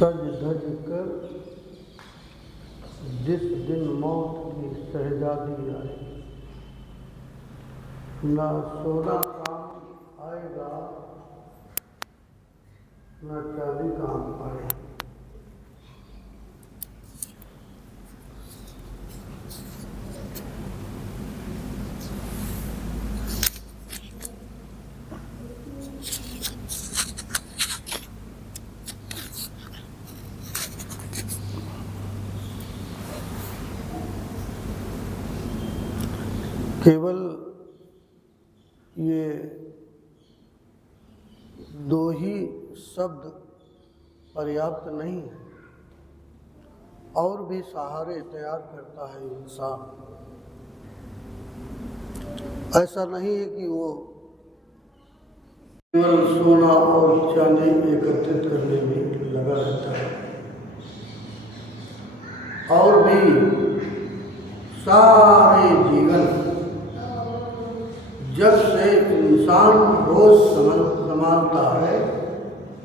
सज धज कर जिस दिन मौत की शहजादी आए, न सोना काम आएगा न चांदी काम आए। केवल ये दो ही शब्द पर्याप्त नहीं है, और भी सहारे तैयार करता है इंसान। ऐसा नहीं है कि वो केवल सोना और चांदी एकत्रित करने में लगा रहता है, और भी सारे जीवन जब से इंसान होश संभालता है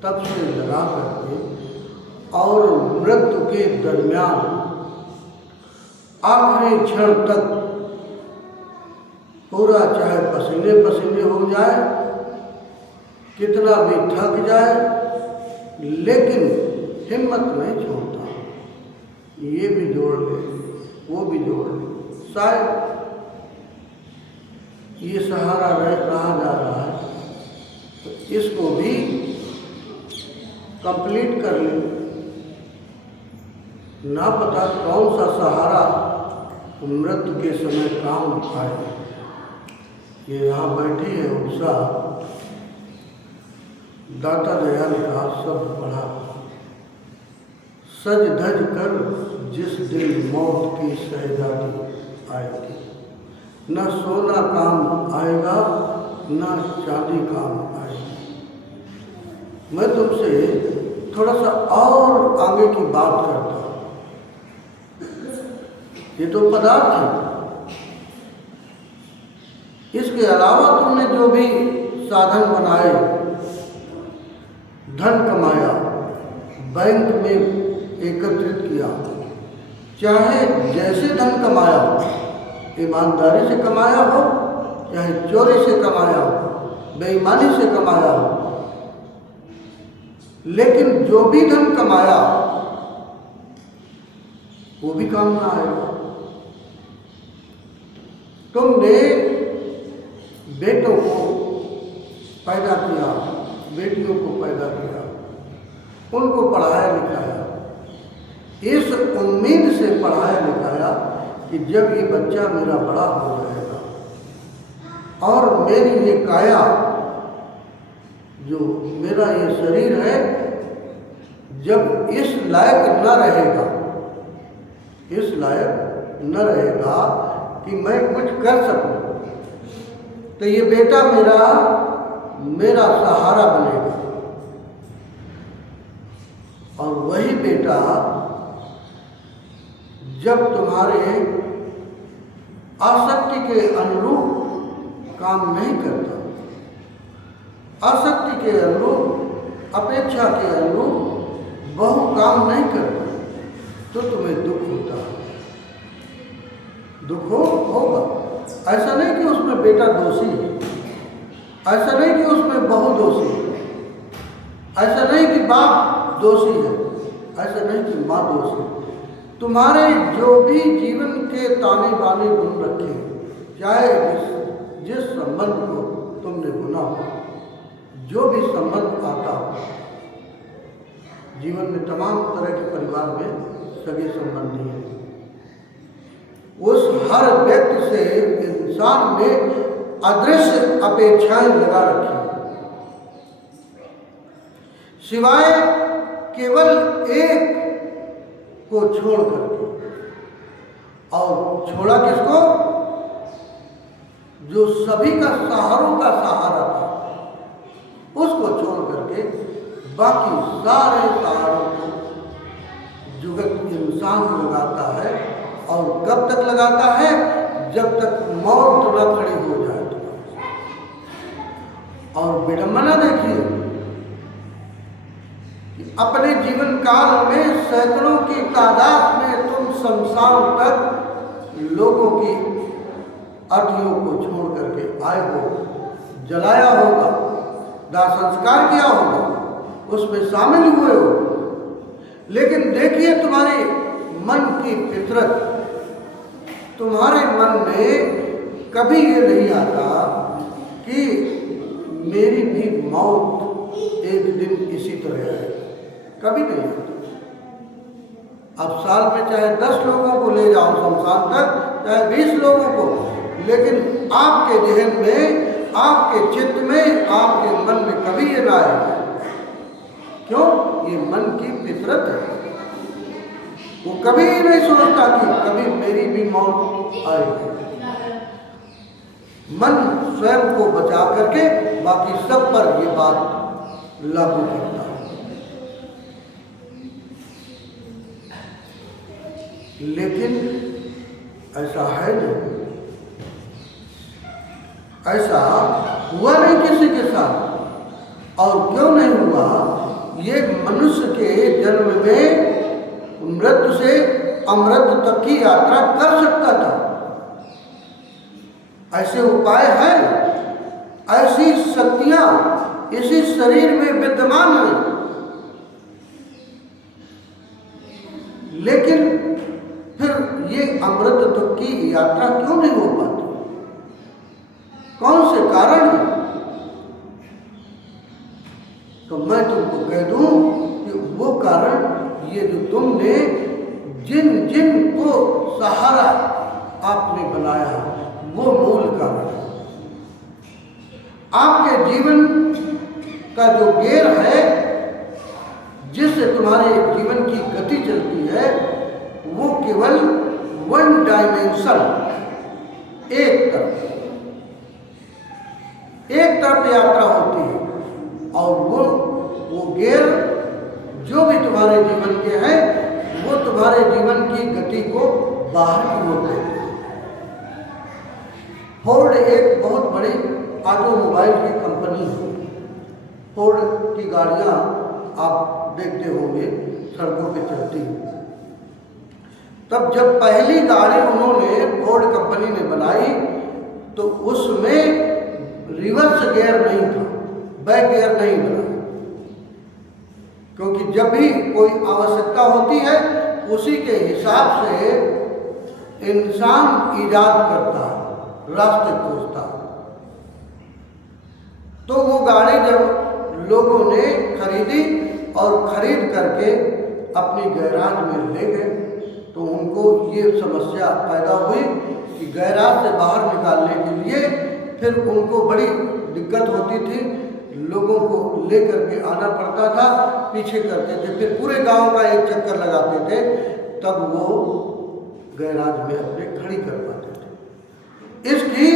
तब से लगा करके और मृत्यु के दरमियान आखिरी क्षण तक पूरा, चाहे पसीने पसीने हो जाए, कितना भी थक जाए, लेकिन हिम्मत नहीं छोड़ता। ये भी जोड़ ले, वो भी जोड़ ले, शायद ये सहारा रहा जा रहा है तो इसको भी कंप्लीट कर ले। ना पता कौन सा सहारा मृत्यु के समय काम आए। ये यहाँ बैठी है उषा, दाता दयाल का शब्द पढ़ा, सज धज कर जिस दिन मौत की शहजादी आएगी, न सोना काम आएगा न चांदी काम आएगी। मैं तुमसे थोड़ा सा और आगे की बात करता हूँ। ये तो पदार्थ है, इसके अलावा तुमने जो भी साधन बनाए, धन कमाया, बैंक में एकत्रित किया, चाहे जैसे धन कमाया, ईमानदारी से कमाया हो, चाहे चोरी से कमाया हो, बेईमानी से कमाया हो, लेकिन जो भी धन कमाया वो भी काम ना आएगा। तुमने बेटों को पैदा किया, बेटियों को पैदा किया, उनको पढ़ाया लिखाया, इस उम्मीद से पढ़ाया लिखाया कि जब ये बच्चा मेरा बड़ा हो जाएगा और मेरी ये काया, जो मेरा ये शरीर है, जब इस लायक न रहेगा, इस लायक न रहेगा कि मैं कुछ कर सकूं, तो ये बेटा मेरा सहारा बनेगा। और वही बेटा जब तुम्हारे आसक्ति के अनुरूप काम नहीं करता, आसक्ति के अनुरूप, अपेक्षा के अनुरूप बहु काम नहीं करता, तो तुम्हें दुख होता है। दुख होगा। ऐसा नहीं कि उसमें बेटा दोषी है, ऐसा नहीं कि उसमें बहू दोषी है, ऐसा नहीं कि बाप दोषी है, ऐसा नहीं कि माँ दोषी है। तुम्हारे जो भी जीवन के ताने बाने बुन रखे, चाहे जिस संबंध को तुमने बुना हो, जो भी संबंध आता हो, जीवन में तमाम तरह के परिवार में सगे संबंधी हैं, उस हर व्यक्ति से इंसान ने अदृश्य अपेक्षाएं लगा रखी, सिवाय केवल एक को छोड़ करके। और छोड़ा किसको? जो सभी का सहारों का सहारा था, उसको छोड़ करके बाकी सारे सहारों को जुगत इंसान लगाता है। और कब तक लगाता है? जब तक मौत न खड़ी हो जाए। और विडंबना देखिए कि अपने जीवन काल में सैकड़ों की तादाद में तुम शमशान तक लोगों की अर्थियों को छोड़ करके आए हो, जलाया होगा, दाह संस्कार किया होगा, उसमें शामिल हुए हो। लेकिन देखिए तुम्हारे मन की फितरत, तुम्हारे मन में कभी ये नहीं आता कि मेरी भी मौत एक दिन इसी तरह है, कभी नहीं आता। अब साल में चाहे 10 लोगों को ले जाओ शमशान तक, चाहे 20 लोगों को, लेकिन आपके जहन में, आपके चित्त में, आपके मन में कभी ये ना आएगा। क्यों? ये मन की फितरत है। वो कभी नहीं सोचता कि कभी मेरी भी मौत आएगी। मन स्वयं को बचा करके बाकी सब पर ये बात लागू करता है। लेकिन ऐसा है नहीं, ऐसा हुआ नहीं किसी के साथ। और क्यों नहीं हुआ? ये मनुष्य के जन्म में मृत्यु से अमृत तक की यात्रा कर सकता था। ऐसे उपाय हैं, ऐसी शक्तियां इसी शरीर में विद्यमान हैं, लेकिन फिर ये अमृत तक की यात्रा क्यों नहीं हो पाती? कौन से कारण है? तो मैं तुमको कह दूं कि वो कारण ये जो तुमने जिन जिन को सहारा आपने बनाया, वो मूल कारण है। आपके जीवन का जो गेयर है, जिससे तुम्हारे जीवन की गति चलती है, वो केवल 1 डायमेंशन, एक तरफ यात्रा होती है। और वो गेयर जो भी तुम्हारे जीवन के हैं, वो तुम्हारे जीवन की गति को बाहर की ओर देते हैं। फोर्ड एक बहुत बड़ी ऑटोमोबाइल की कंपनी है। फोर्ड की गाड़ियां आप देखते होंगे सड़कों पे चलती हैं। तब जब पहली गाड़ी उन्होंने फोर्ड कंपनी ने बनाई, तो उसमें रिवर्स गियर नहीं था, बैक गियर नहीं बना, क्योंकि जब भी कोई आवश्यकता होती है, उसी के हिसाब से इंसान ईजाद करता है, रास्ते खोजता है। तो वो गाड़ी जब लोगों ने खरीदी और खरीद करके अपनी गैराज में ले गए, तो उनको ये समस्या पैदा हुई कि गैराज से बाहर निकालने के लिए फिर उनको बड़ी दिक्कत होती थी। लोगों को लेकर के आना पड़ता था, पीछे करते थे, फिर पूरे गांव का एक चक्कर लगाते थे, तब वो गैराज में अपने खड़ी कर पाते थे। इसकी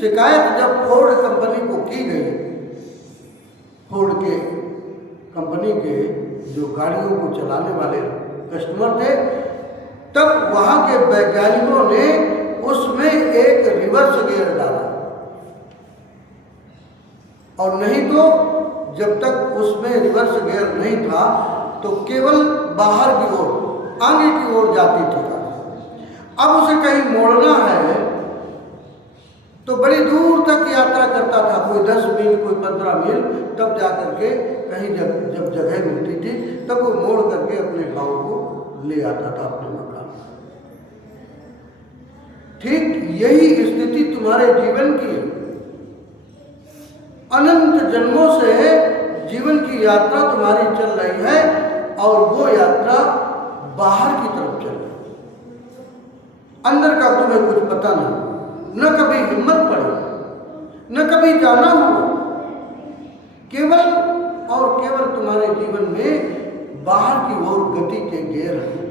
शिकायत जब फोर्ड कंपनी को की गई, फोर्ड के कंपनी के जो गाड़ियों को चलाने वाले कस्टमर थे, तब वहाँ के वैज्ञानिकों ने उसमें एक रिवर्स गियर डाला। और नहीं तो जब तक उसमें रिवर्स गियर नहीं था, तो केवल बाहर की ओर, आगे की ओर जाती थी। अब उसे कहीं मोड़ना है तो बड़ी दूर तक यात्रा करता था, कोई 10 मील, कोई 15 मील, तब जाकर के कहीं जब जगह मिलती थी, तब वो मोड़ करके अपने गांव को ले आता था, अपने मकान। ठीक यही स्थिति तुम्हारे जीवन की है। अनंत जन्मों से जीवन की यात्रा तुम्हारी चल रही है, और वो यात्रा बाहर की तरफ चल रही है। अंदर का तुम्हें कुछ पता नहीं, न कभी हिम्मत पड़ी, न कभी जाना हुआ। केवल और केवल तुम्हारे जीवन में बाहर की ओर गति के गेर है।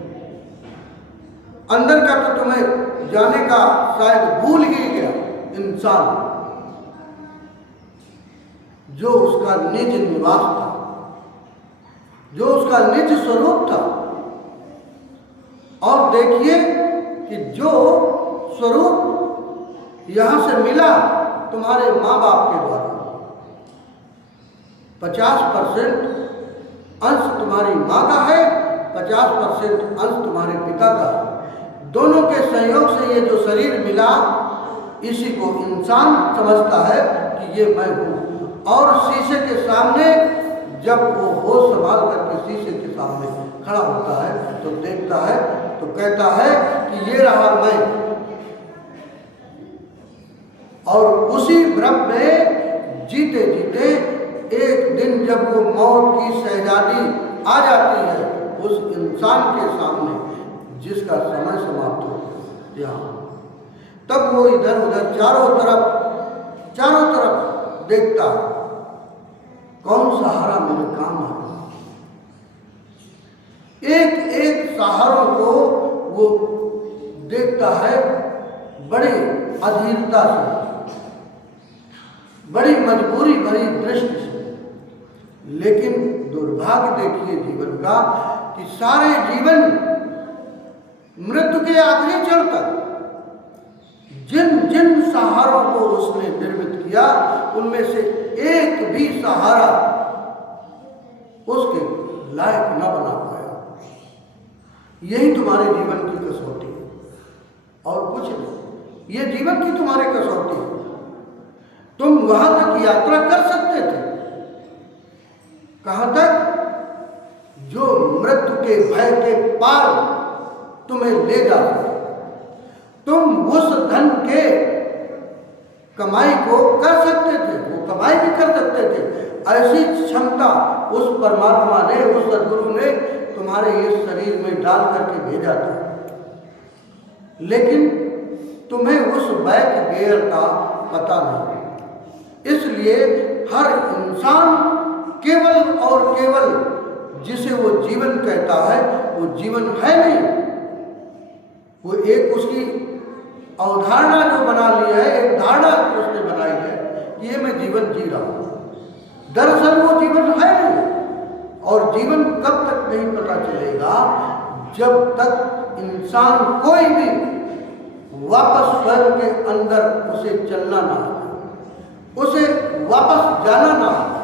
अंदर का तो तुम्हें जाने का शायद भूल ही गया इंसान, जो उसका निज निवास था, जो उसका निज स्वरूप था। और देखिए कि जो स्वरूप यहाँ से मिला तुम्हारे माँ बाप के द्वारा, 50% अंश तुम्हारी माँ का है, 50% अंश तुम्हारे पिता का। दोनों के सहयोग से ये जो शरीर मिला, इसी को इंसान समझता है कि ये मैं हूँ। और शीशे के सामने जब वो होश संभाल करके शीशे के सामने खड़ा होता है तो देखता है, तो कहता है कि ये रहा मैं। और उसी भ्रम में जीते जीते एक दिन जब वो मौत की शहजादी आ जाती है उस इंसान के सामने जिसका समय समाप्त हो गया, तब वो इधर उधर चारों तरफ देखता, कौन सहारा मेरे काम आएगा। एक एक सहारों को वो देखता है बड़ी अधीरता से, बड़ी मजबूरी भरी दृष्टि से। लेकिन दुर्भाग्य देखिए जीवन का कि सारे जीवन मृत्यु के आखिरी क्षण तक जिन जिन सहारों को उसने निर्मित किया उनमें से एक भी सहारा उसके लायक न बना पाया। यही तुम्हारे जीवन की कसौटी है और कुछ नहीं। ये जीवन की तुम्हारे कसौटी है। तुम वहां तक यात्रा कर सकते थे, कहां तक? जो मृत्यु के भय के पार तुम्हें ले जा सके। तुम उस धन के कमाई को कर सकते थे, वो कमाई भी कर सकते थे। ऐसी क्षमता उस परमात्मा ने, उस सद्गुरु ने तुम्हारे इस शरीर में डाल करके भेजा था। लेकिन तुम्हें उस बैक गियर का पता नहीं। इसलिए हर इंसान केवल और केवल जिसे वो जीवन कहता है वो जीवन है नहीं। वो एक उसकी अवधारणा जो बना ली है, एक धारणा उसने बनाई है कि ये मैं जीवन जी रहा हूँ। दरअसल वो जीवन है नहीं। और जीवन कब तक नहीं पता चलेगा जब तक इंसान कोई भी वापस स्वयं के अंदर उसे चलना ना हो, उसे वापस जाना ना हो।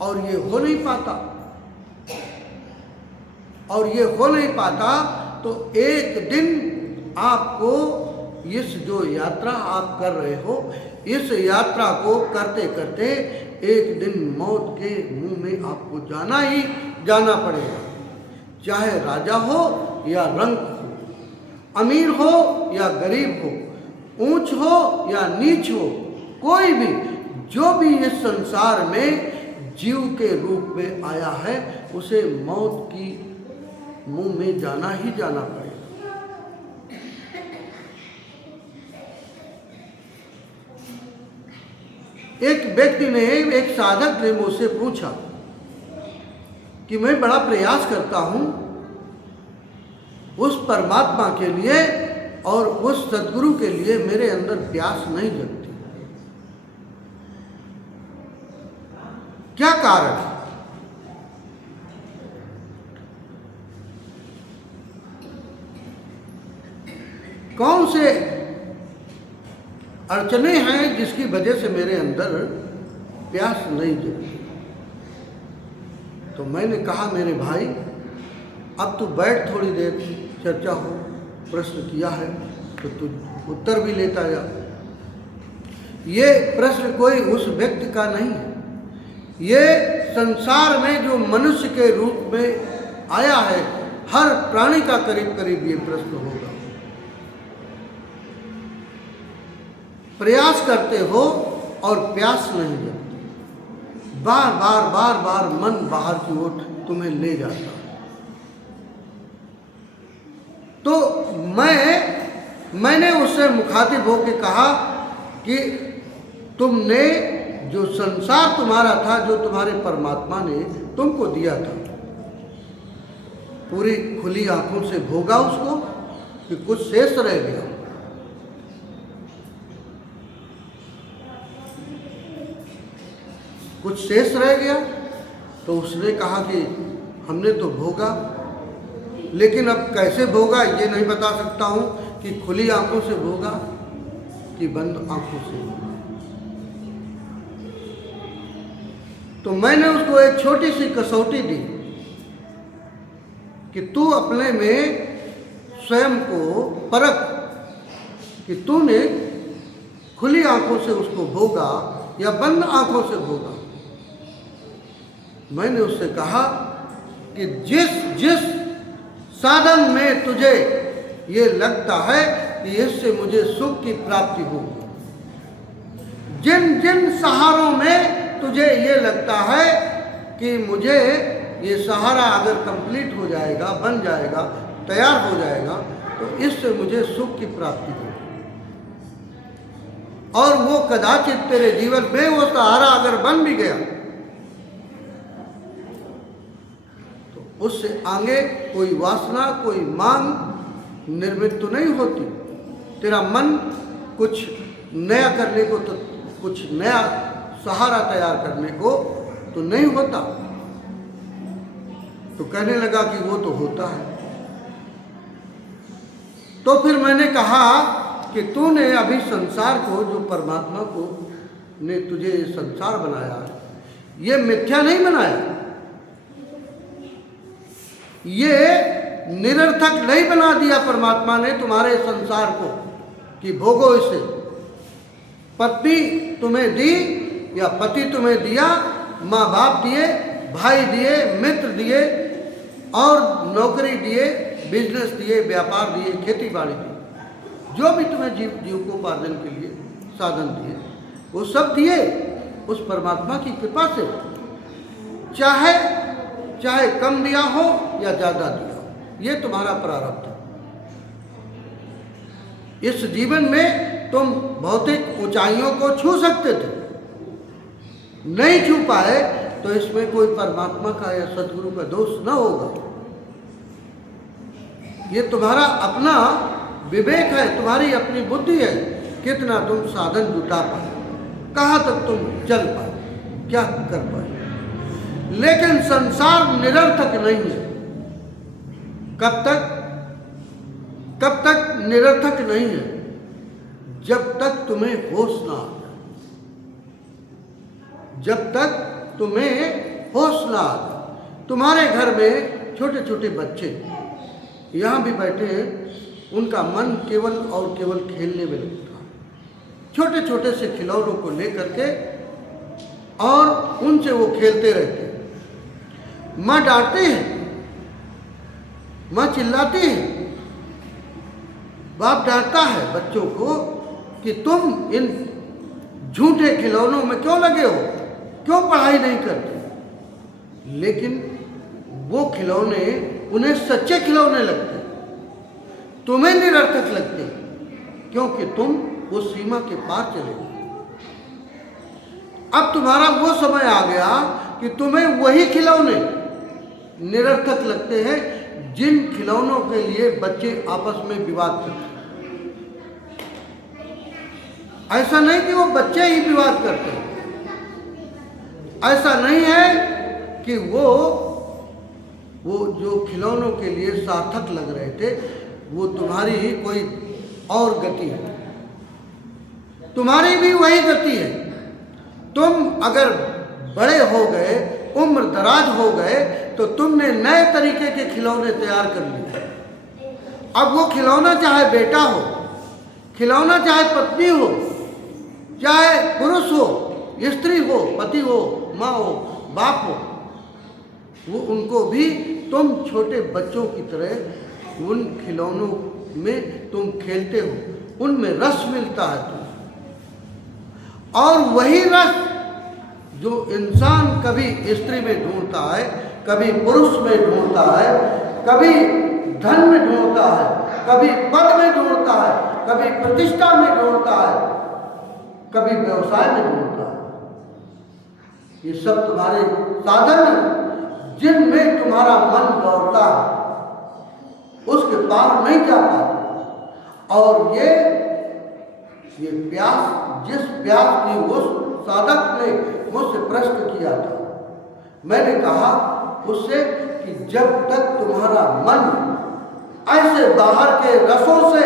और ये हो नहीं पाता, और ये हो नहीं पाता तो एक दिन आपको इस जो यात्रा आप कर रहे हो, इस यात्रा को करते करते एक दिन मौत के मुंह में आपको जाना ही जाना पड़ेगा। चाहे राजा हो या रंक हो, अमीर हो या गरीब हो, ऊंच हो या नीच हो, कोई भी जो भी इस संसार में जीव के रूप में आया है उसे मौत की मुंह में जाना ही जाना पड़ेगा। एक व्यक्ति ने, एक साधक ने मुझसे पूछा कि मैं बड़ा प्रयास करता हूं उस परमात्मा के लिए और उस सद्गुरु के लिए, मेरे अंदर प्यास नहीं जगती, क्या कारण है? कौन से अड़चने हैं जिसकी वजह से मेरे अंदर प्यास नहीं जगती? तो मैंने कहा, मेरे भाई अब तू बैठ, थोड़ी देर चर्चा हो, प्रश्न किया है तो तू उत्तर भी लेता जा। ये प्रश्न कोई उस व्यक्ति का नहीं है, ये संसार में जो मनुष्य के रूप में आया है हर प्राणी का करीब करीब ये प्रश्न होगा। प्रयास करते हो और प्यास नहीं जगती, बार बार बार बार मन बाहर की ओर तुम्हें ले जाता। तो मैंने उससे मुखातिब होकर कहा कि तुमने जो संसार तुम्हारा था, जो तुम्हारे परमात्मा ने तुमको दिया था, पूरी खुली आंखों से भोगा उसको कि कुछ शेष रह गया? कुछ शेष रह गया? तो उसने कहा कि हमने तो भोगा, लेकिन अब कैसे भोगा ये नहीं बता सकता हूँ कि खुली आंखों से भोगा कि बंद आंखों से। तो मैंने उसको एक छोटी सी कसौटी दी कि तू अपने में स्वयं को परख कि तूने खुली आंखों से उसको भोगा या बंद आंखों से भोगा। मैंने उससे कहा कि जिस जिस साधन में तुझे ये लगता है कि इससे मुझे सुख की प्राप्ति होगी, जिन जिन सहारों में तुझे ये लगता है कि मुझे ये सहारा अगर कंप्लीट हो जाएगा, बन जाएगा, तैयार हो जाएगा, तो इससे मुझे सुख की प्राप्ति होगी। और वो कदाचित तेरे जीवन में वो सहारा अगर बन भी गया तो उससे आगे कोई वासना, कोई मांग निर्मित तो नहीं होती। तेरा मन कुछ नया करने को, तो कुछ नया सहारा तैयार करने को तो नहीं होता। तो कहने लगा कि वो तो होता है। तो फिर मैंने कहा कि तूने अभी संसार को, जो परमात्मा को ने तुझे संसार बनाया है, ये मिथ्या नहीं बनाया, ये निरर्थक नहीं बना दिया परमात्मा ने तुम्हारे संसार को कि भोगो इसे। पत्नी तुम्हें दी या पति तुम्हें दिया, माँ बाप दिए, भाई दिए, मित्र दिए, और नौकरी दिए, बिजनेस दिए, व्यापार दिए, खेती बाड़ी दी, जो भी तुम्हें जीविकोपार्जन के लिए साधन दिए, वो सब दिए उस परमात्मा की कृपा से। चाहे कम दिया हो या ज़्यादा दिया हो, ये तुम्हारा प्रारब्ध है। इस जीवन में तुम भौतिक ऊंचाइयों को छू सकते थे, नहीं छू पाए, तो इसमें कोई परमात्मा का या सदगुरु का दोष न होगा। ये तुम्हारा अपना विवेक है, तुम्हारी अपनी बुद्धि है, कितना तुम साधन जुटा पाए, कहाँ तक तुम चल पाए, क्या कर पाए। लेकिन संसार निरर्थक नहीं है। कब तक निरर्थक नहीं है? जब तक तुम्हें होश ना आ जाए, जब तक तुम्हें होश ना आ जाए। तुम्हारे घर में छोटे छोटे बच्चे यहाँ भी बैठे हैं, उनका मन केवल और केवल खेलने में लगता है, छोटे छोटे से खिलौनों को लेकर के, और उनसे वो खेलते रहते हैं। माँ डांटती है, माँ चिल्लाती है, बाप डांटता है बच्चों को कि तुम इन झूठे खिलौनों में क्यों लगे हो, क्यों पढ़ाई नहीं करते। लेकिन वो खिलौने उन्हें सच्चे खिलौने लगते, तुम्हें निरर्थक लगते, क्योंकि तुम वो सीमा के पार चले गए। अब तुम्हारा वो समय आ गया कि तुम्हें वही खिलौने निरर्थक लगते हैं जिन खिलौनों के लिए बच्चे आपस में विवाद करते हैं। ऐसा नहीं कि वो बच्चे ही विवाद करते हैं, ऐसा नहीं है कि वो जो खिलौनों के लिए सार्थक लग रहे थे, वो तुम्हारी ही कोई और गति है, तुम्हारी भी वही गति है। तुम अगर बड़े हो गए, उम्र दराज हो गए, तो तुमने नए तरीके के खिलौने तैयार कर लिए। अब वो खिलौना चाहे बेटा हो, खिलौना चाहे पत्नी हो, चाहे पुरुष हो, स्त्री हो, पति हो, माँ हो, बाप हो, वो उनको भी तुम छोटे बच्चों की तरह उन खिलौनों में तुम खेलते हो, उनमें रस मिलता है तुम्हें। और वही रस जो इंसान कभी स्त्री में ढूंढता है, कभी पुरुष में ढूंढता है, कभी धन में ढूंढता है, कभी पद में ढूंढता है, कभी प्रतिष्ठा में ढूंढता है, कभी व्यवसाय में ढूंढता है, ये सब तुम्हारे साधन हैं जिनमें तुम्हारा मन दौड़ता है, उसके पार नहीं जा पाते। और ये प्यास, जिस प्यास की उस साधक ने मुझसे प्रश्न किया था, मैंने कहा उससे कि जब तक तुम्हारा मन ऐसे बाहर के रसों से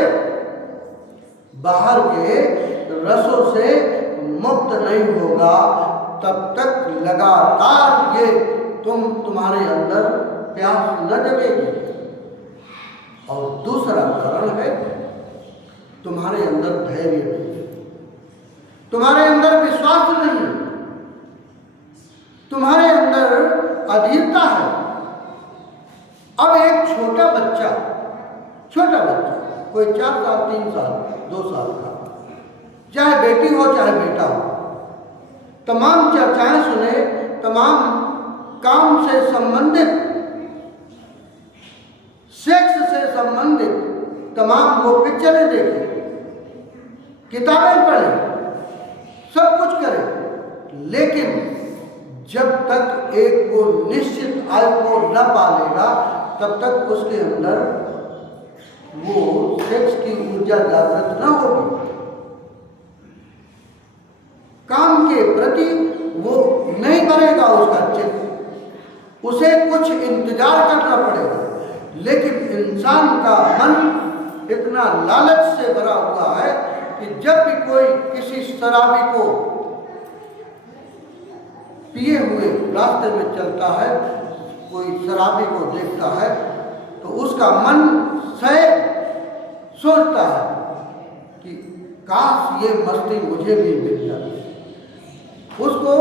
बाहर के रसों से मुक्त नहीं होगा, तब तक लगातार ये तुम्हारे अंदर प्यास न जगेगी। और दूसरा कारण है तुम्हारे अंदर धैर्य नहीं है, तुम्हारे अंदर विश्वास नहीं है, तुम्हारे अंदर अधीरता है। अब एक छोटा बच्चा कोई 4 साल 3 साल 2 साल का, चाहे बेटी हो चाहे बेटा हो, तमाम चर्चाएं सुने, तमाम काम से संबंधित, सेक्स से संबंधित तमाम वो पिक्चरें देखे, किताबें पढ़े, सब कुछ करे, लेकिन जब तक एक वो निश्चित आयु को न पालेगा तब तक उसके अंदर वो सेक्स की ऊर्जा जागृत न होगी। काम के प्रति वो नहीं करेगा उसका चित्त, उसे कुछ इंतजार करना पड़ेगा। लेकिन इंसान का मन इतना लालच से भरा हुआ है कि जब भी कोई किसी शराबी को पिए हुए रास्ते में चलता है, कोई शराबी को देखता है, तो उसका मन सोचता है कि काश ये मस्ती मुझे भी मिल जाती। उसको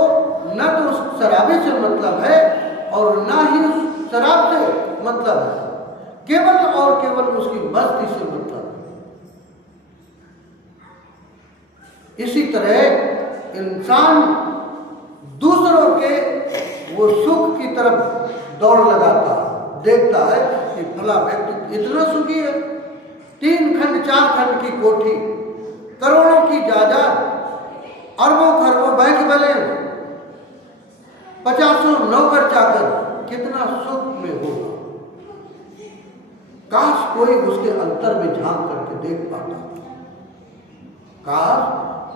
न तो उस शराबी से मतलब है और न ही उस शराब से मतलब है, केवल और केवल उसकी मस्ती से मतलब है। इसी तरह इंसान दूसरों के वो सुख की तरफ दौड़ लगाता है, देखता है कि भला व्यक्ति इतना सुखी है, 3 खंड 4 खंड की कोठी, करोड़ों की जायदाद, अरबों खरबों बैंक बैलेंस, 50 नौकर चाकर, कितना सुख में होगा। काश कोई उसके अंतर में झांक करके देख पाता, काश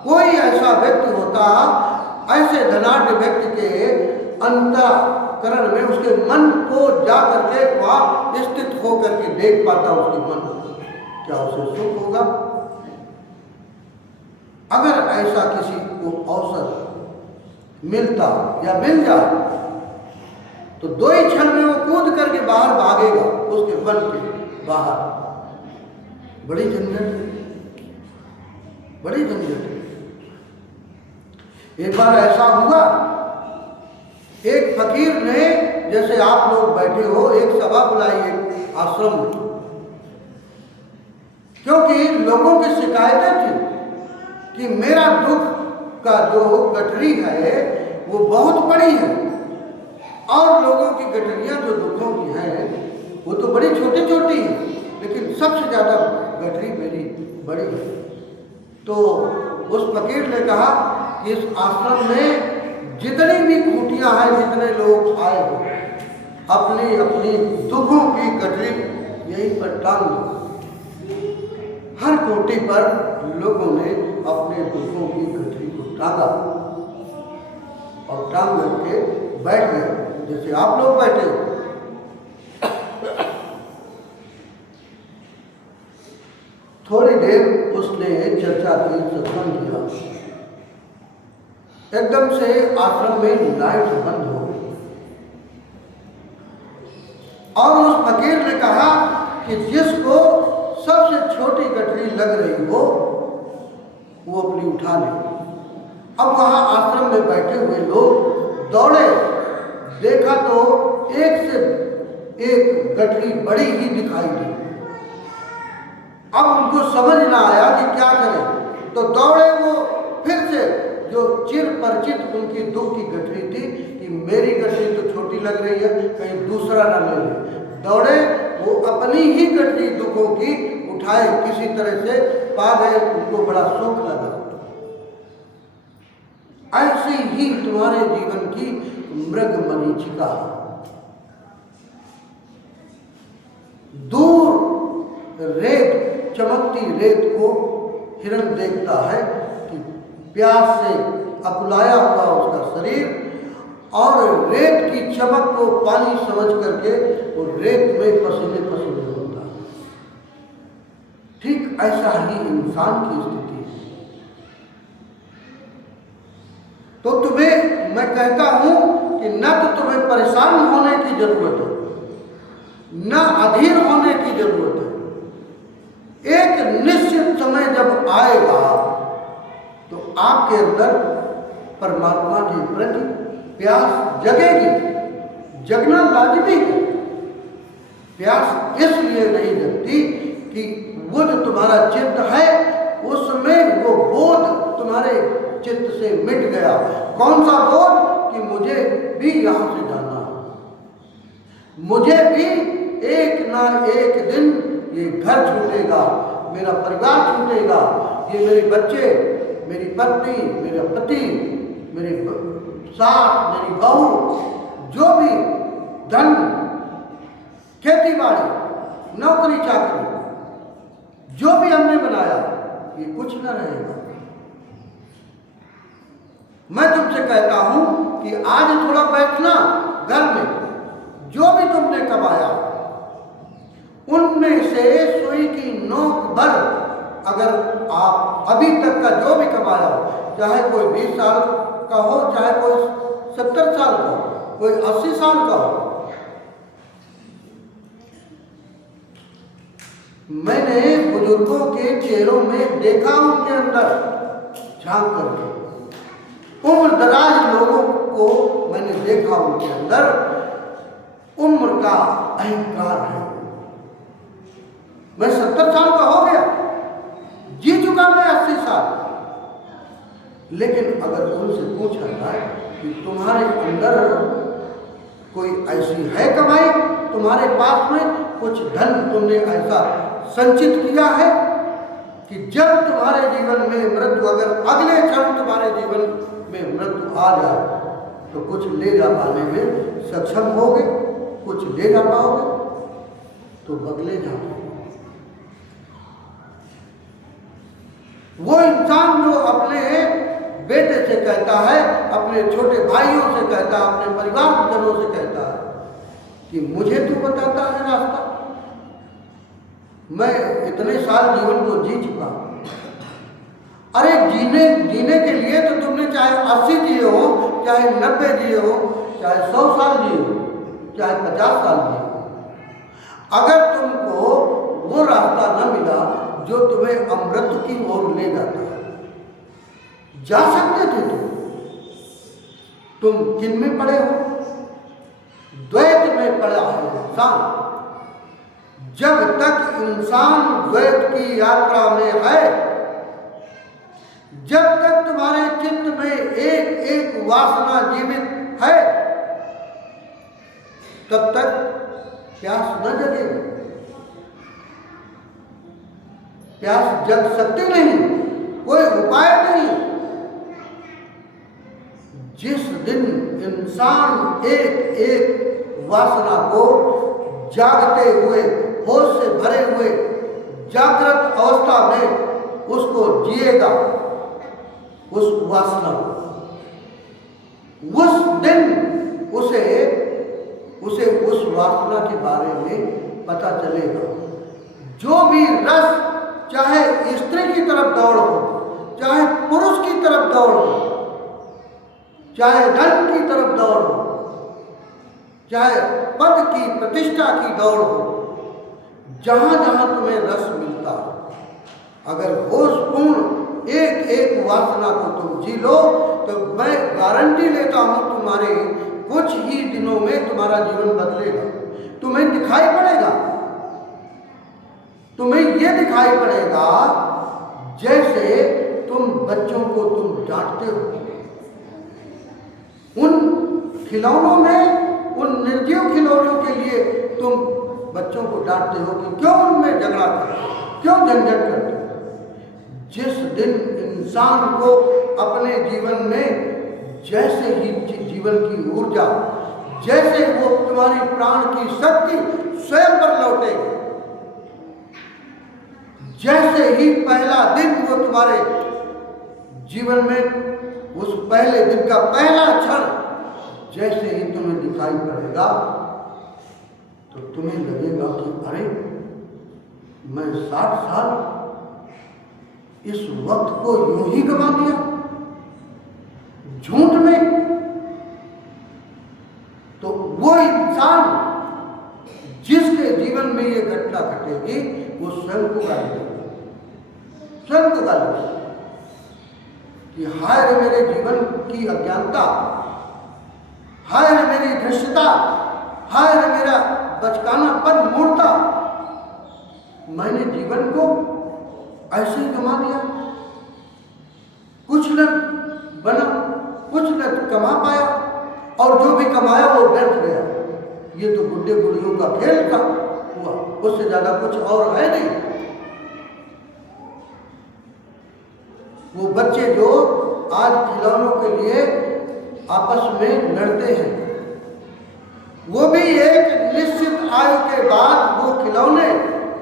कोई ऐसा व्यक्ति होता, ऐसे धनाढ्य व्यक्ति के अंतःकरण में, उसके मन को जा करके वहां स्थित होकर के देख पाता उसके मन, क्या उसे सुख होगा? अगर ऐसा किसी को अवसर मिलता या मिल जाए तो 2 ही क्षण में वो कूद करके बाहर भागेगा, उसके मन के बाहर। बड़ी झंझट है, बड़ी झंझट है। एक बार ऐसा हुआ, एक फकीर ने, जैसे आप लोग बैठे हो, एक सभा बुलाई एक आश्रम में, क्योंकि लोगों की शिकायतें थी कि मेरा दुख का जो गठरी है वो बहुत बड़ी है, और लोगों की गठरियाँ जो दुखों की हैं वो तो बड़ी छोटी छोटी है, लेकिन सबसे ज़्यादा गठरी मेरी बड़ी है। तो उस फकीर ने कहा कि इस आश्रम में जितनी भी खूंटियाँ हैं, जितने लोग आए हो, अपनी अपनी दुखों की गठरी यहीं पर टांग दो। हर कोठी पर लोगों ने अपने दुखों की गठरी को टांगा और टांग करके बैठ गए, जैसे आप लोग बैठे हो। थोड़ी देर उसने चर्चा की, सत्संग किया, एकदम से आश्रम में लाइट बंद हो गई और उस फकीर ने कहा कि जिसको सबसे छोटी गठरी लग रही हो वो अपनी उठा ले। अब वहां आश्रम में बैठे हुए लोग दौड़े, देखा तो एक से एक गठरी बड़ी ही दिखाई दी। अब उनको समझ ना आया कि क्या करें, तो दौड़े वो फिर से, जो चिर परिचित उनकी दुख की गठरी थी कि मेरी गठरी तो छोटी लग रही है, कहीं दूसरा ना ले ले। दौड़े वो अपनी ही गठरी दुखों की उठाए, किसी तरह से पा गए, उनको बड़ा सुख लगा। ऐसी ही तुम्हारे जीवन की मृग मरीचिका, दूर रेत, चमकती रेत को हिरण देखता है कि प्यास से अकुलाया हुआ उसका शरीर, और रेत की चमक को पानी समझ करके वो रेत में पसीने पसीने होता है। ठीक ऐसा ही इंसान की स्थिति है। तो तुम्हें मैं कहता हूं कि न तो तुम्हें परेशान होने की जरूरत है, न अधीर होने की जरूरत है। एक निश्चित समय जब आएगा तो आपके अंदर परमात्मा के प्रति प्यास जगेगी। जगना लाजमी है। प्यास इसलिए नहीं जगती कि वो जो तुम्हारा चित्त है उसमें वो बोध तुम्हारे चित्त से मिट गया। कौन सा बोध? कि मुझे भी यहाँ से जाना है, मुझे भी एक ना एक दिन ये घर छूटेगा, मेरा परिवार छूटेगा, ये मेरे बच्चे, मेरी पत्नी, मेरा पति, मेरी सास, मेरी बहू, जो भी धन, खेती बाड़ी, नौकरी चाकरी, जो भी हमने बनाया, ये कुछ न रहेगा। मैं तुमसे कहता हूं कि आज थोड़ा बैठना घर में, जो भी तुमने कमाया उनमें से सुई की नोक भर अगर आप अभी तक का जो भी कमाया हो, चाहे कोई 20 साल का हो, चाहे कोई 70 साल का हो, कोई 80 साल का हो, मैंने बुजुर्गों के चेहरों में देखा, उनके अंदर झांक करके उम्र दराज लोगों को मैंने देखा, उनके अंदर उम्र का अहंकार है। मैं 70 साल का हो गया, जी चुका मैं 80 साल, लेकिन अगर उनसे पूछा जाए कि तुम्हारे अंदर कोई ऐसी है कमाई, तुम्हारे पास में कुछ धन तुमने ऐसा संचित किया है कि जब तुम्हारे जीवन में मृत्यु, अगर अगले क्षण तुम्हारे जीवन में मृत्यु आ जाए तो कुछ ले जा पाने में सक्षम होगे, कुछ ले जा पाओगे तो बगले जाओगे। वो इंसान जो अपने बेटे से कहता है, अपने छोटे भाइयों से कहता है, अपने परिवार जनों से कहता है कि मुझे तू बताता है रास्ता, मैं इतने साल जीवन को जी चुका। अरे जीने के लिए तो तुमने चाहे 80 जिए हो, चाहे 90 जिए हो, चाहे 100 साल जिए हो, चाहे 50 साल जिए हो, अगर तुमको वो रास्ता न मिला जो तुम्हें अमृत की ओर ले जाता है, जा सकते थे तुम किन में पड़े हो? द्वैत में पड़ा है इंसान। जब तक इंसान द्वैत की यात्रा में है, जब तक तुम्हारे चित्त में एक एक वासना जीवित है, तब तक प्यास न जगेगी। प्यास जग सकती नहीं, कोई उपाय नहीं। जिस दिन इंसान एक एक वासना को जागते हुए, होश से भरे हुए जागृत अवस्था में उसको जिएगा, उस वासना, उस दिन उसे उस वासना के बारे में पता चलेगा। जो भी रस, चाहे स्त्री की तरफ दौड़ हो, चाहे पुरुष की तरफ दौड़ हो, चाहे धन की तरफ दौड़ हो, चाहे पद की प्रतिष्ठा की दौड़ हो, जहां जहां तुम्हें रस मिलता है, अगर होशपूर्ण एक एक वासना को तुम जी लो तो मैं गारंटी लेता हूं तुम्हारे कुछ ही दिनों में तुम्हारा जीवन बदलेगा। तुम्हें दिखाई पड़ेगा, तुम्हें यह दिखाई पड़ेगा जैसे तुम बच्चों को तुम डांटते हो, उन खिलौनों में, उन निर्जीव खिलौनों के लिए तुम बच्चों को डांटते हो कि क्यों उनमें झगड़ा करते हो, क्यों झंझट करते हो। जिस दिन इंसान को अपने जीवन में जैसे ही जीवन की ऊर्जा, जैसे वो तुम्हारी प्राण की शक्ति स्वयं पर लौटेगी, जैसे ही पहला दिन वो तुम्हारे जीवन में, उस पहले दिन का पहला क्षण जैसे ही तुम्हें दिखाई पड़ेगा तो तुम्हें लगेगा कि अरे मैं 60 साल इस वक्त को यूं ही गंवा दिया झूठ में, तो वो इंसान जिसके जीवन में ये घटना घटेगी वो स्वयं को गाली देगा, स्वयं को गाली देगा कि हाय रे मेरे जीवन की अज्ञानता, हाय रे मेरी धृष्टता, हाय रे मेरा बचकानापन, मूर्खता, मैंने जीवन को ऐसे ही गंवा दिया, कुछ न बना, कुछ न कमा पाया, और जो भी कमाया वो व्यर्थ गया। ये तो बुढ़े बुढ़ियों का खेल था हुआ, उससे ज्यादा कुछ और है नहीं। वो बच्चे जो आज खिलौनों के लिए आपस में लड़ते हैं, वो भी एक निश्चित आयु के बाद वो खिलौने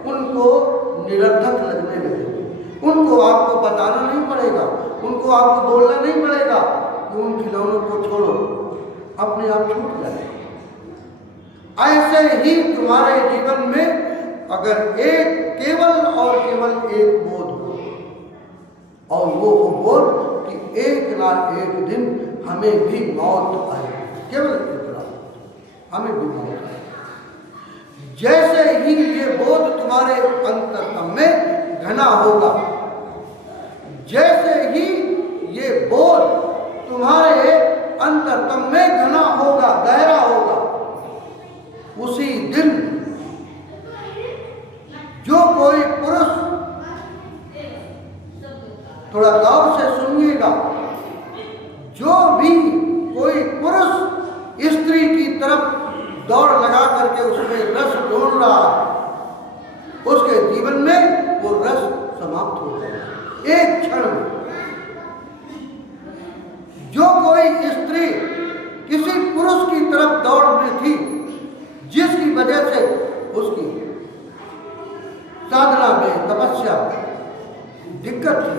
उनको निरर्थक लगने लगे। उनको आपको बताना नहीं पड़ेगा, उनको आपको बोलना नहीं पड़ेगा कि उन खिलौनों को छोड़ो, अपने आप छूट जाए। ऐसे ही तुम्हारे जीवन में अगर एक केवल और केवल एक बोध हो, और वो बोध कि एक ना एक दिन हमें भी मौत आए, केवल इतना, हमें भी मौत आए। जैसे ही ये बोध तुम्हारे अंतरतम में घना होगा, जैसे ही ये बोध तुम्हारे अंतरतम में घना होगा, गहरा होगा, उसी दिन जो कोई पुरुष, थोड़ा गौर से सुनिएगा, जो भी कोई पुरुष स्त्री की तरफ दौड़ लगा करके उसमें रस ढूंढ रहा है, उसके जीवन में वो रस समाप्त हो जाएगा एक क्षण में। जो कोई स्त्री किसी पुरुष की तरफ दौड़ में थी, जिसकी वजह से उसकी साधना में, तपस्या में दिक्कत थी,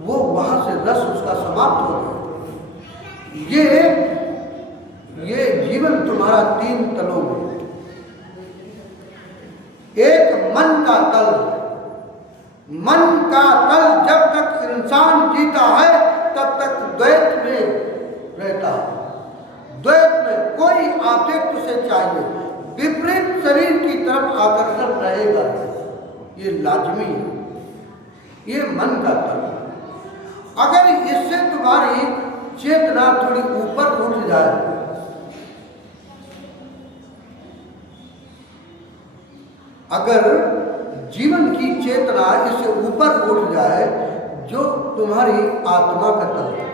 वो वहां से रस उसका समाप्त हो गया। ये जीवन तुम्हारा तीन तलों में, एक मन का तल, मन का तल जब तक इंसान जीता है तब तक द्वैत में रहता है। द्वैत में कोई ऑब्जेक्ट उसे चाहिए, विपरीत शरीर की तरफ आकर्षण रहेगा, ये लाजमी है, ये मन का तल। अगर इससे तुम्हारी चेतना थोड़ी ऊपर उठ जाए, अगर जीवन की चेतना इससे ऊपर उठ जाए, जो तुम्हारी आत्मा का तल है,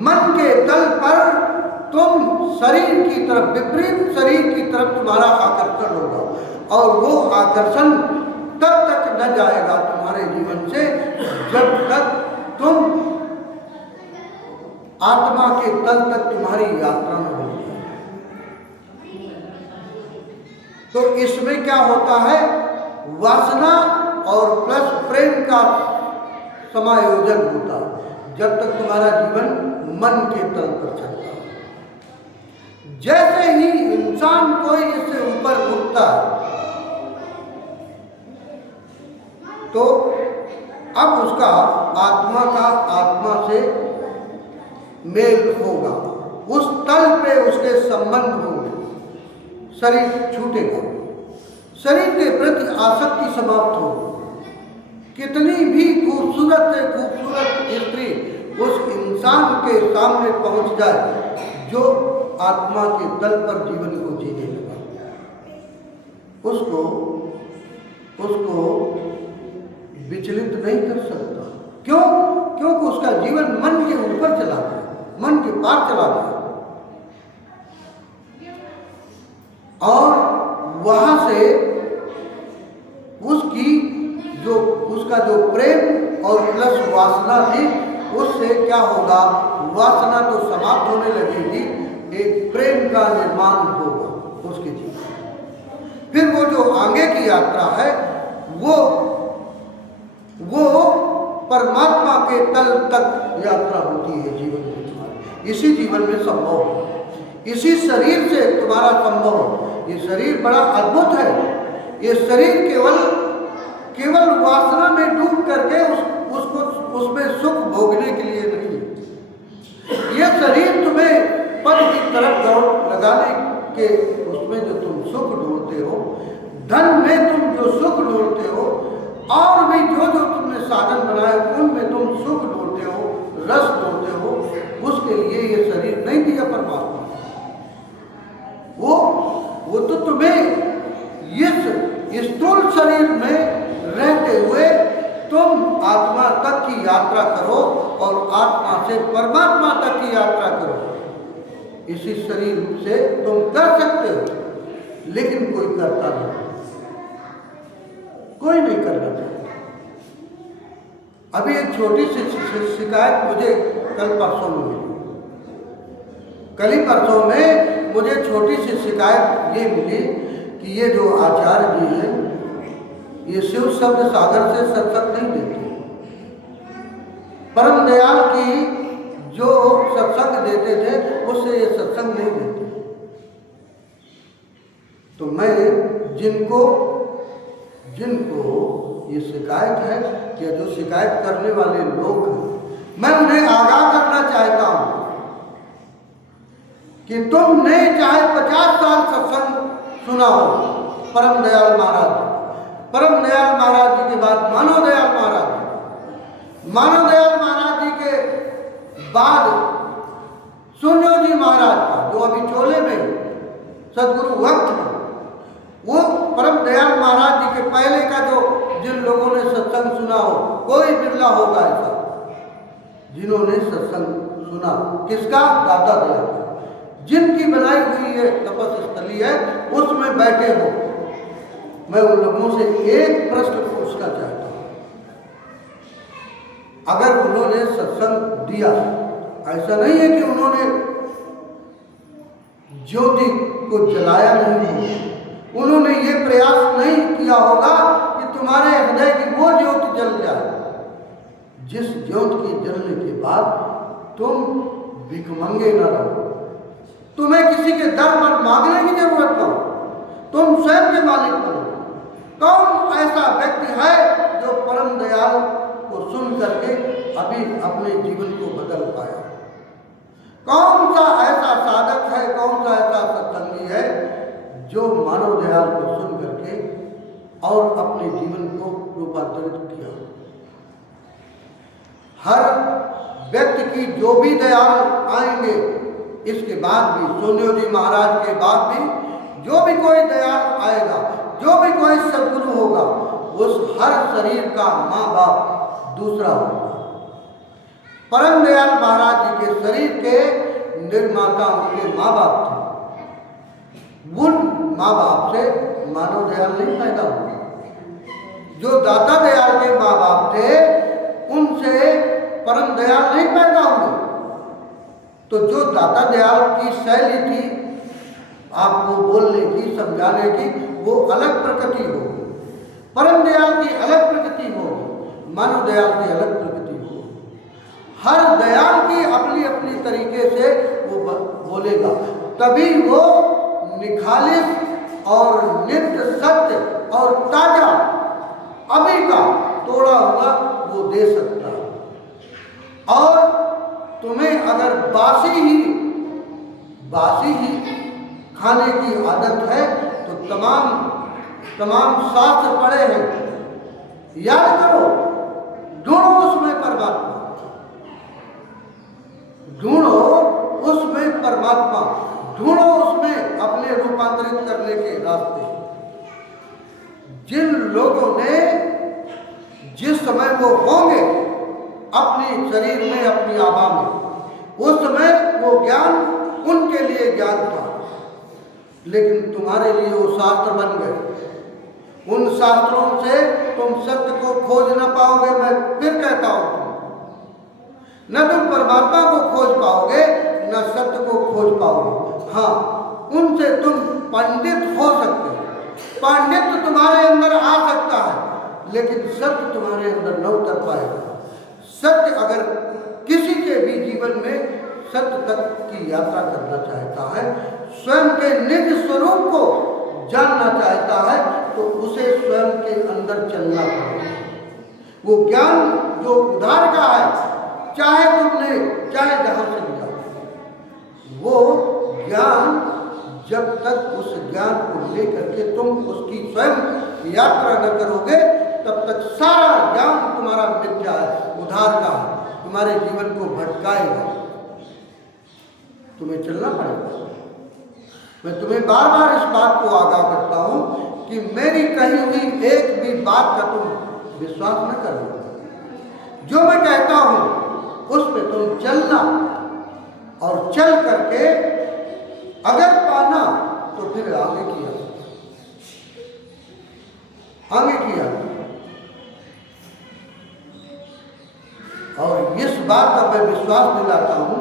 मन के तल पर तुम शरीर की तरफ, विपरीत शरीर की तरफ तुम्हारा आकर्षण होगा, और वो आकर्षण तब तक न जाएगा तुम्हारे जीवन से जब तक तुम आत्मा के तल तक तुम्हारी यात्रा न हो। तो इसमें क्या होता है, वासना और प्लस प्रेम का समायोजन होता है, जब तक तुम्हारा जीवन मन के तल पर चलता है। जैसे ही इंसान कोई इससे ऊपर उठता है, तो अब उसका आत्मा से मेल होगा, उस तल पे उसके संबंध होंगे, शरीर छूटेगा, शरीर के प्रति आसक्ति समाप्त होगी। कितनी भी खूबसूरत से खूबसूरत स्त्री उस इंसान के सामने पहुंच जाए जो आत्मा के तल पर जीवन को जीने लगा, उसको विचलित नहीं कर सकता। क्यों? क्योंकि उसका जीवन मन के ऊपर चला गया, मन के पार चला गया, और वहां से उसका जो प्रेम और प्लस वासना थी, उससे क्या होगा, वासना तो समाप्त होने लगेगी, एक प्रेम का निर्माण होगा उसके जीवन। फिर वो जो आगे की यात्रा है वो परमात्मा के तल तक यात्रा होती है जीवन में तुम्हारे। इसी जीवन में संभव है, इसी शरीर से तुम्हारा संभव है। ये शरीर बड़ा अद्भुत है, ये शरीर केवल वासना में डूब करके उसमें सुख भोगने के लिए नहीं। ये शरीर तुम्हें पद की तरफ दौड़ लगाने के उसमें जो तुम सुख ढूंढते हो, धन में तुम जो सुख ढूंढते हो, और भी जो तुमने साधन बनाए उनमें तुम सुख ढूंढते हो, रस ढूंढते हो, उसके लिए ये शरीर नहीं दिया परमात्मा। वो तो तुम्हें इस स्थूल शरीर में रहते हुए तुम आत्मा तक की यात्रा करो और आत्मा से परमात्मा तक की यात्रा करो। इसी शरीर से तुम कर सकते हो, लेकिन कोई करता नहीं, कोई नहीं करना चाहता। अभी एक छोटी सी शिकायत मुझे कल परसों में मिली। कल ही परसों में मुझे छोटी सी शिकायत ये मिली कि ये जो आचार्य जी हैं, ये शिव शब्द सागर से सत्संग नहीं देते। परम दयाल की जो सत्संग देते थे उससे ये सत्संग नहीं देते। तो मैं जिनको ये शिकायत है या जो शिकायत करने वाले लोग हैं, मैं उन्हें आगाह करना चाहता हूं कि तुमने चाहे 50 साल सत्संग सुना हो परम दयाल महाराज जी के बाद मानव दयाल महाराज जी के बाद सुनियो जी महाराज का, जो अभी चोले में सदगुरु वक्त है, वो परम दयाल महाराज जी के पहले का जो जिन लोगों ने सत्संग सुना हो, कोई बिरला होगा ऐसा जिन्होंने सत्संग सुना। किसका? दाता दयाल, जिनकी बनाई हुई ये तपस्या स्थली है उसमें बैठे हो। मैं उन लोगों से एक प्रश्न पूछना चाहता हूं, अगर उन्होंने सत्संग दिया, ऐसा नहीं है कि उन्होंने ज्योति को जलाया नहीं, उन्होंने ये प्रयास नहीं किया होगा कि तुम्हारे हृदय की वो ज्योति जल जाए जिस ज्योति के जलने के बाद तुम भिखमंगे न रहो, तुम्हें किसी के दर पर मांगने की जरूरत न हो, तुम स्वयं के मालिक बनो। कौन ऐसा व्यक्ति है जो परम दयाल को सुन करके अभी अपने जीवन को बदल पाया? कौन सा ऐसा साधक है, कौन सा ऐसा सत्संगी है जो मानव दयाल को सुन करके और अपने जीवन को रूपांतरित किया? हर व्यक्ति की जो भी दयाल आएंगे, इसके बाद भी सोनियो जी महाराज के बाद भी जो भी कोई दयाल आएगा, जो भी कोई सदगुरु होगा, उस हर शरीर का माँ बाप दूसरा होगा। परम दयाल महाराज जी के शरीर के निर्माता उनके माँ बाप थे। उन माँ बाप से मानव दयाल नहीं पैदा हुआ। जो दाता दयाल के माँ बाप थे उनसे परम दयाल नहीं पैदा हुए। तो जो दाता दयाल की शैली थी आपको बोलने की, समझाने की, वो अलग प्रकृति होगी। परम दयाल की अलग प्रकृति होगी, मानव दयाल की अलग प्रकृति होगी। हर दयाल की अपनी अपनी तरीके से वो बोलेगा, तभी वो निखालिस और नित्य सत्य और ताजा अभी का तोड़ा हुआ वो दे सकता है। और तुम्हें अगर बासी ही खाने की आदत है तो तमाम शास्त्र पढ़े हैं, याद करो, ढूंढो उसमें परमात्मा, ढूंढो उसमें परमात्मा, ढूंढो उसमें अपने रूपांतरित करने के रास्ते। जिन लोगों ने जिस समय वो होंगे अपने शरीर में, अपनी आभा में, उस समय वो ज्ञान उनके लिए ज्ञान था, लेकिन तुम्हारे लिए वो शास्त्र बन गए। उन शास्त्रों से तुम सत्य को खोज न पाओगे। मैं फिर कहता हूं, न तुम परमात्मा को खोज पाओगे, न सत्य को खोज पाओगे। हाँ, उनसे तुम पंडित हो सकते हो, पांडित्य तुम्हारे अंदर आ सकता है, लेकिन सत्य तुम्हारे अंदर न उतर पाएगा। सत्य अगर किसी के भी जीवन में सत्य तक की यात्रा करना चाहता है, स्वयं के निज स्वरूप को जानना चाहता है, तो उसे अंदर चलना पड़ेगा। वो ज्ञान जो उधार का है, चाहे तुमने चाहे जहां से लिया, वो ज्ञान जब तक उस ज्ञान को लेकर के तुम उसकी स्वयं यात्रा न करोगे, तब तक सारा ज्ञान तुम्हारा मिथ्या है, उधार का है, तुम्हारे जीवन को भटकाएगा। तुम्हें चलना पड़ेगा। मैं तुम्हें बार बार इस बात को आगाह करता हूं कि मेरी कही हुई एक भी बात का तुम विश्वास न करो। जो मैं कहता हूं उस पे तुम चलना, और चल करके अगर पाना तो फिर आगे किया, आगे किया। और इस बात का मैं विश्वास दिलाता हूं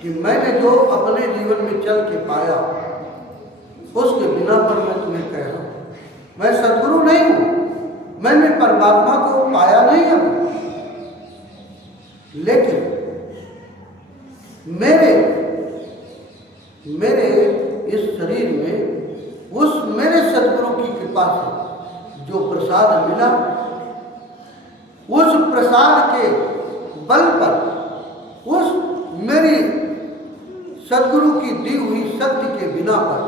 कि मैंने जो अपने जीवन में चल के पाया, उसके बिना पर मैं तुम्हें कह रहा हूं, मैं सद्गुरु नहीं हूं, मैंने परमात्मा को पाया नहीं अभी, लेकिन मेरे इस शरीर में उस मेरे सद्गुरु की कृपा से जो प्रसाद मिला, उस प्रसाद के बल पर, उस मेरी सद्गुरु की दी हुई शक्ति के बिना पर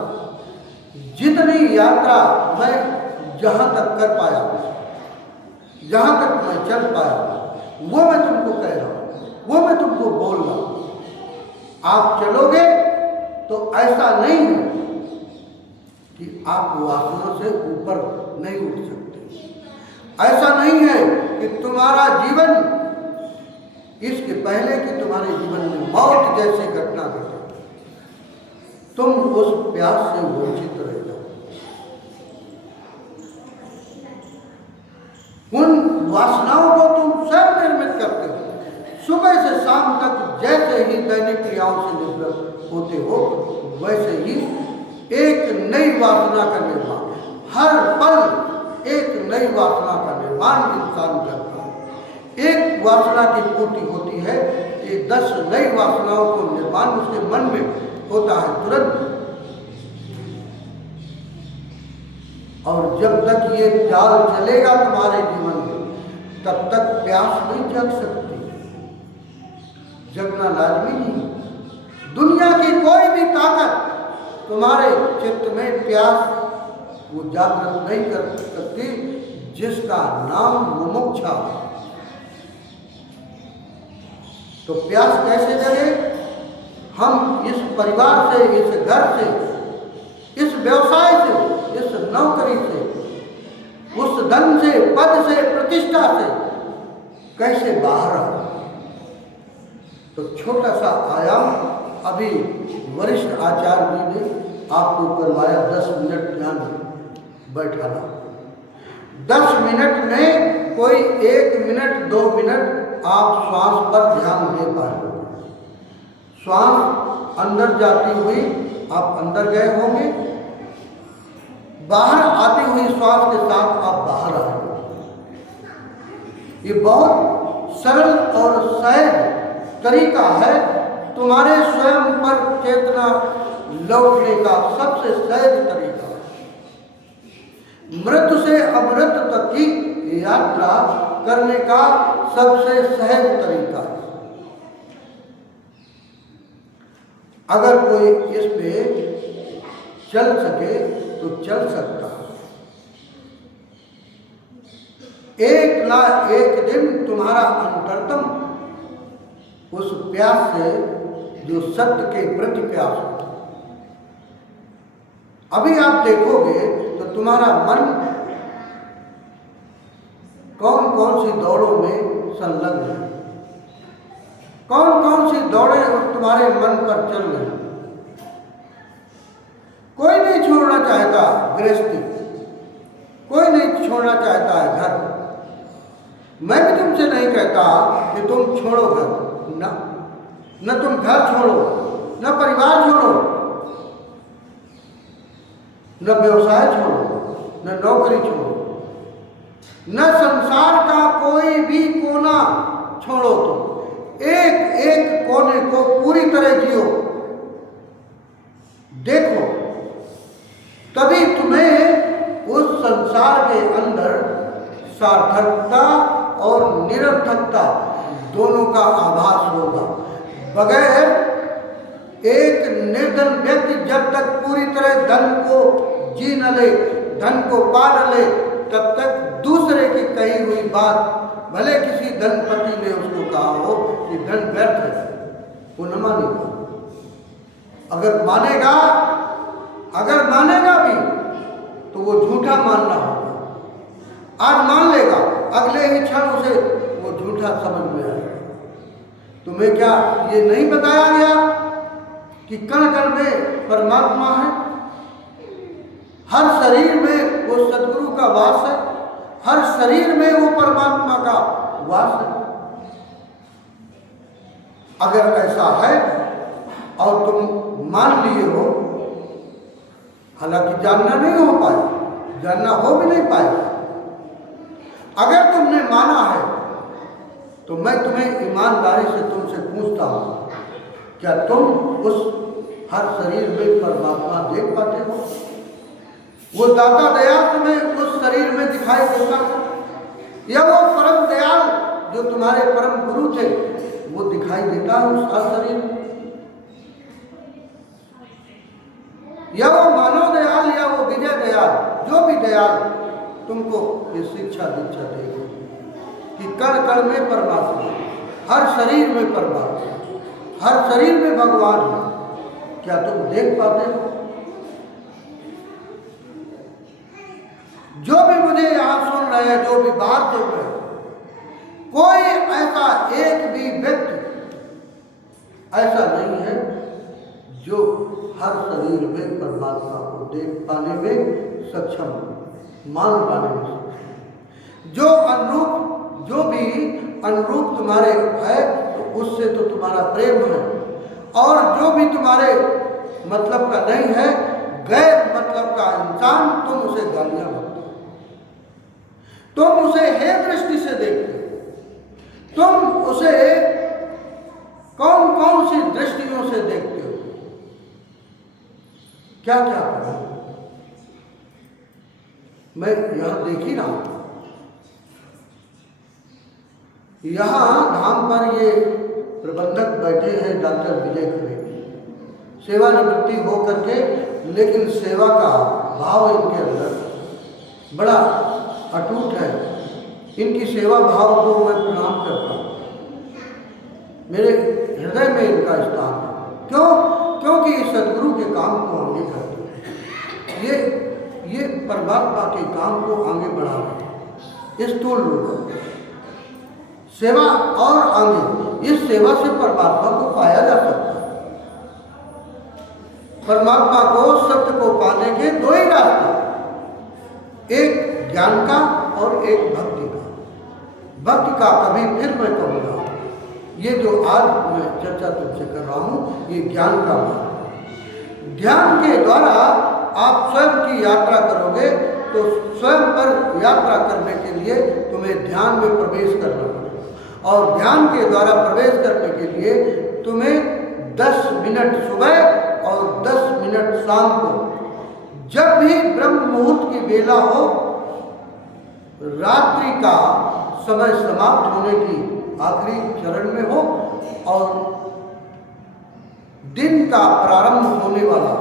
जितनी यात्रा मैं जहां तक कर पाया, जहां तक मैं चल पाया, वो मैं तुमको कह रहा हूं, वो मैं तुमको बोल रहा हूं। आप चलोगे तो ऐसा नहीं है कि आप वासना से ऊपर नहीं उठ सकते। ऐसा नहीं है कि तुम्हारा जीवन इसके पहले कि तुम्हारे जीवन में मौत जैसी घटना घटे, तुम उस प्यास से वंचित रह जाओ। उन वासनाओं को तुम स्वयं निर्मित करते हो। सुबह से शाम तक जैसे ही दैनिक क्रियाओं से निवृत्त होते हो, वैसे ही एक नई वासना का निर्माण, हर पल एक नई वासना का निर्माण इंसान करता है। एक वासना की पूर्ति होती है, ये 10 नई वासनाओं को निर्माण उसके मन में होता है तुरंत। और जब तक ये जाल चलेगा तुम्हारे जीवन में, तब तक प्यास नहीं जग सकती, जगना लाजमी नहीं। दुनिया की कोई भी ताकत तुम्हारे चित्त में प्यास वो जागृत नहीं कर सकती, जिसका नाम मुमुक्षा। तो प्यास कैसे जगे? हम इस परिवार से, इस घर से, इस व्यवसाय से, इस नौकरी से, उस धन से, पद से, प्रतिष्ठा से कैसे बाहर आओ? तो छोटा सा आयाम अभी वरिष्ठ आचार्य जी ने आपको करवाया, 10 मिनट ध्यान बैठाना। 10 मिनट में कोई 1 मिनट 2 मिनट आप श्वास पर ध्यान दे पाएंगे। श्वास अंदर जाती हुई आप अंदर गए होंगे, बाहर आती हुई श्वास के साथ आप बाहर आएंगे। ये बहुत सरल और सहज तरीका है तुम्हारे स्वयं पर चेतना लौटने का, सबसे सहज तरीका। मृत्यु से अमृत तक की यात्रा करने का सबसे सहज तरीका। अगर कोई इस पे चल सके तो चल सकता है। एक ना एक दिन तुम्हारा अंतरतम उस प्यास से, जो सत्य के प्रति प्यास हो, अभी आप देखोगे तो तुम्हारा मन कौन कौन सी दौड़ों में संलग्न है, कौन कौन सी दौड़ें तुम्हारे मन पर चल रही। कोई नहीं छोड़ना चाहता गृहस्थी, कोई नहीं छोड़ना चाहता है घर। मैं भी तुमसे नहीं कहता कि तुम छोड़ो घर, न तुम घर छोड़ो, न परिवार छोड़ो, न व्यवसाय छोड़ो, न नौकरी छोड़ो, न संसार का कोई भी कोना छोड़ो। तुम एक एक कोने को पूरी तरह जियो, देखो, तभी तुम्हें संसार के अंदर सार्थकता और निरर्थकता दोनों का आभास होगा। बगैर एक निर्धन व्यक्ति जब तक पूरी तरह धन को जी न ले, धन को पा न ले, तब तक दूसरे की कही हुई बात, भले किसी धनपति ने उसको कहा हो कि धन व्यर्थ है, वो न मानेगा। अगर मानेगा भी तो वो झूठा मानना होगा। आज मान लेगा, अगले ही क्षण उसे वो झूठा समझ में आएगा। तुम्हें क्या ये नहीं बताया गया कि कण कण में परमात्मा है? हर शरीर में वो सद्गुरु का वास है, हर शरीर में वो परमात्मा का वास है। अगर ऐसा है और तुम मान लिए हो, हालांकि जानना नहीं हो पाया, जानना हो भी नहीं पाया, अगर तुमने माना है तो मैं तुम्हें ईमानदारी से तुमसे पूछता हूँ, क्या तुम उस हर शरीर में परमात्मा देख पाते हो? वो दाता दयाल तुम्हें उस शरीर में दिखाई देता है, या वो परम दयाल जो तुम्हारे परम गुरु थे वो दिखाई देता है उस हर शरीर में? या वो मानव दयाल या वो विजय दयाल, जो भी दयाल तुमको ये शिक्षा दीक्षा देगा कि कण कण में परमात्मा, हर शरीर में परमात्मा, हर शरीर में भगवान है, क्या तुम देख पाते हो? जो भी मुझे यहाँ सुन रहे हैं, जो भी बात सुन रहे हैं, कोई ऐसा एक भी व्यक्ति ऐसा नहीं है जो हर शरीर में परमात्मा को देख पाने में सक्षम, मान पाने में सक्षम। जो भी अनुरूप तुम्हारे है तो उससे तो तुम्हारा प्रेम है, और जो भी तुम्हारे मतलब का नहीं है, गैर मतलब का इंसान, तुम उसे गालियां बोलते हो, तुम उसे हे दृष्टि से देखते हो, तुम उसे कौन कौन सी दृष्टियों से देखते हो, क्या क्या करो। मैं यहां देख ही रहा हूं, यहां धाम पर ये प्रबंधक बैठे हैं डॉक्टर विजय खरे, सेवानिवृत्ति हो करके, लेकिन सेवा का भाव इनके अंदर बड़ा अटूट है। इनकी सेवा भाव को मैं प्रणाम करता हूँ, मेरे हृदय में इनका स्थान है। क्यों? क्योंकि इस सदगुरु के काम को आगे करते हैं, ये परमात्मा के काम को आगे बढ़ा रहे हैं। स्थूल रूप सेवा और आगे, इस सेवा से परमात्मा को पाया जा सकता है। परमात्मा को, सत्य को पाने के दो ही रास्ते, एक ज्ञान का और एक भक्ति का। भक्ति का कभी फिर मैं कहूँगा, ये जो आज मैं चर्चा तुमसे कर रहा हूँ, ये ज्ञान का मार्ग। ध्यान के द्वारा आप स्वयं की यात्रा करोगे तो स्वयं पर यात्रा करने के लिए तुम्हें ध्यान में प्रवेश करना पड़ेगा, और ध्यान के द्वारा प्रवेश करने के लिए तुम्हें 10 मिनट सुबह और 10 मिनट शाम को, जब भी ब्रह्म मुहूर्त की बेला हो, रात्रि का समय समाप्त होने की आखिरी चरण में हो और दिन का प्रारंभ होने वाला,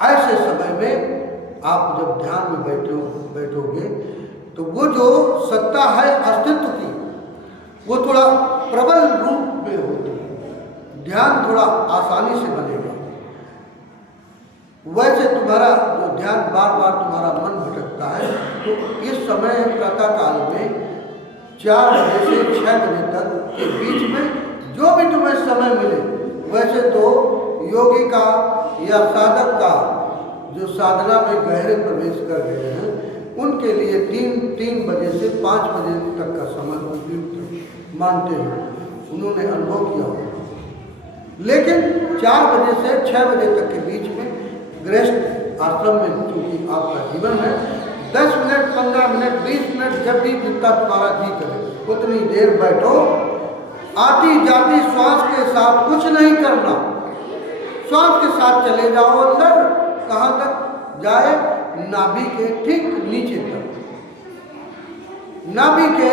ऐसे समय में आप जब ध्यान में बैठोगे तो वो जो सत्ता है अस्तित्व की, वो थोड़ा प्रबल रूप में होती है, ध्यान थोड़ा आसानी से बनेगा। वैसे तुम्हारा जो ध्यान बार बार तुम्हारा मन भटकता है, तो इस समय प्रातः काल में 4 बजे से 6 बजे तक के बीच में जो भी तुम्हें समय मिले, वैसे तो योगी का या साधक का जो साधना में गहरे प्रवेश कर गए हैं, उनके लिए 3 बजे से 5 बजे तक का समय उपयुक्त मानते हैं, उन्होंने अनुभव किया होगा। लेकिन 4 बजे से 6 बजे तक के बीच में गृहस्थ आश्रम में चूंकि आपका जीवन है, 10 मिनट, 15 मिनट, 20 मिनट, जब भी जितना तुम्हारा जी करे उतनी देर बैठो। आती जाती श्वास के साथ कुछ नहीं करना, श्वास के साथ चले जाओ अंदर, कहाँ तक? जाए नाभि के ठीक नीचे तक। नाभि के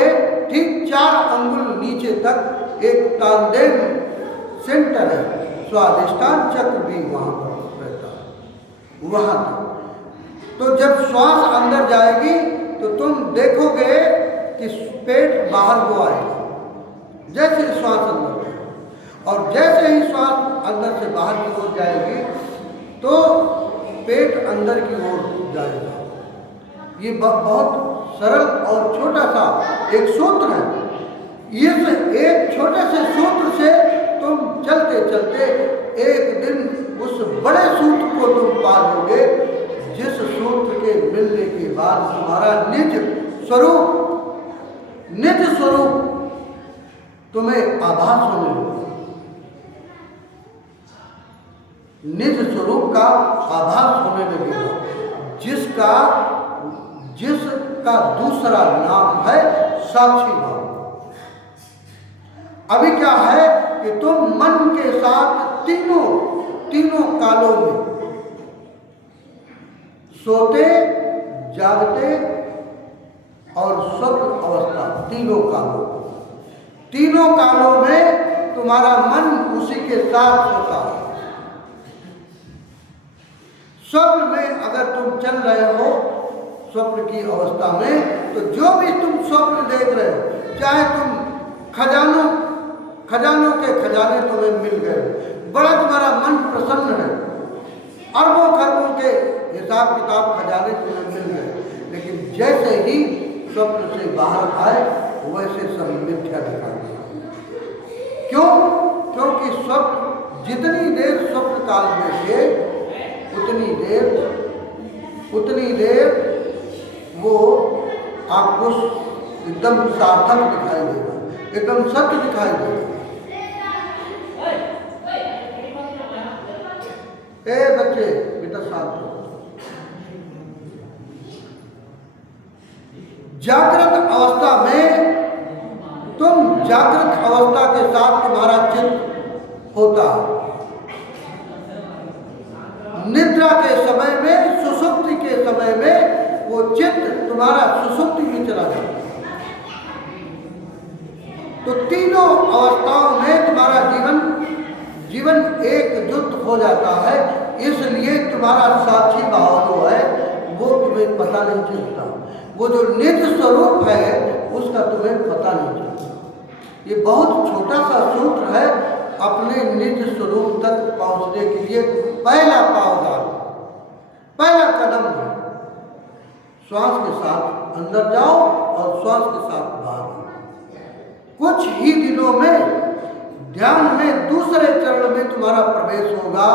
ठीक 4 अंगुल नीचे तक एक तानदेन सेंटर है, स्वादिष्टान चक्र भी वहाँ पर रहता है, वहाँ तक। तो जब श्वास अंदर जाएगी तो तुम देखोगे कि पेट बाहर को आएगा, जैसे श्वास अंदर जाएगा, और जैसे ही श्वास अंदर से बाहर की ओर जाएगी तो पेट अंदर की ओर जाएगा। ये बहुत सरल और छोटा सा एक सूत्र है। इस एक छोटे से सूत्र से तुम चलते चलते एक दिन उस बड़े सूत्र को तुम पा लोगे, जिस सूत्र के मिलने के बाद तुम्हारा निज स्वरूप तुम्हें आभास होने लगेगा। निज स्वरूप का आभास होने लगेगा, जिसका दूसरा नाम है साक्षी भाव। अभी क्या है कि तुम मन के साथ तीनों कालों में, सोते, जागते और स्वप्न अवस्था, तीनों कालों में तुम्हारा मन उसी के साथ होता है। स्वप्न में अगर तुम चल रहे हो, स्वप्न की अवस्था में, तो जो भी तुम स्वप्न देख रहे हो, चाहे तुम खजानों के खजाने तुम्हें मिल गए, बड़ा तुम्हारा मन प्रसन्न है, अरबों खरबों के हिसाब किताब खजाने तुम्हें मिल गए, लेकिन जैसे ही स्वप्न से बाहर आए वैसे सब मिथ्या दिखाई दिया। क्यों? क्योंकि स्वप्न जितनी देर स्वप्न काल में थे उतनी देर वो आपको एकदम सार्थक दिखाई देगा, एकदम सत्य दिखाई देगा। ए बच्चे, बेटा शांत हो। जागृत अवस्था में तुम जागृत अवस्था के साथ तुम्हारा चित्त होता है। निद्रा के समय में, सुषुप्ति के समय में वो चित्त तुम्हारा सुषुप्ति में चला जाता है। तो तीनों अवस्थाओं में तुम्हारा जीवन एकजुट हो जाता है। इसलिए तुम्हारा साक्षी भाव जो है वो तुम्हें पता नहीं चलता, वो जो निज स्वरूप है उसका तुम्हें पता नहीं चलता। ये बहुत छोटा सा सूत्र है अपने निज स्वरूप तक पहुंचने के लिए। पहला पावदान, पहला कदम है, श्वास के साथ अंदर जाओ और श्वास के साथ बाहर आओ। कुछ ही दिनों में ध्यान में दूसरे चरण में तुम्हारा प्रवेश होगा।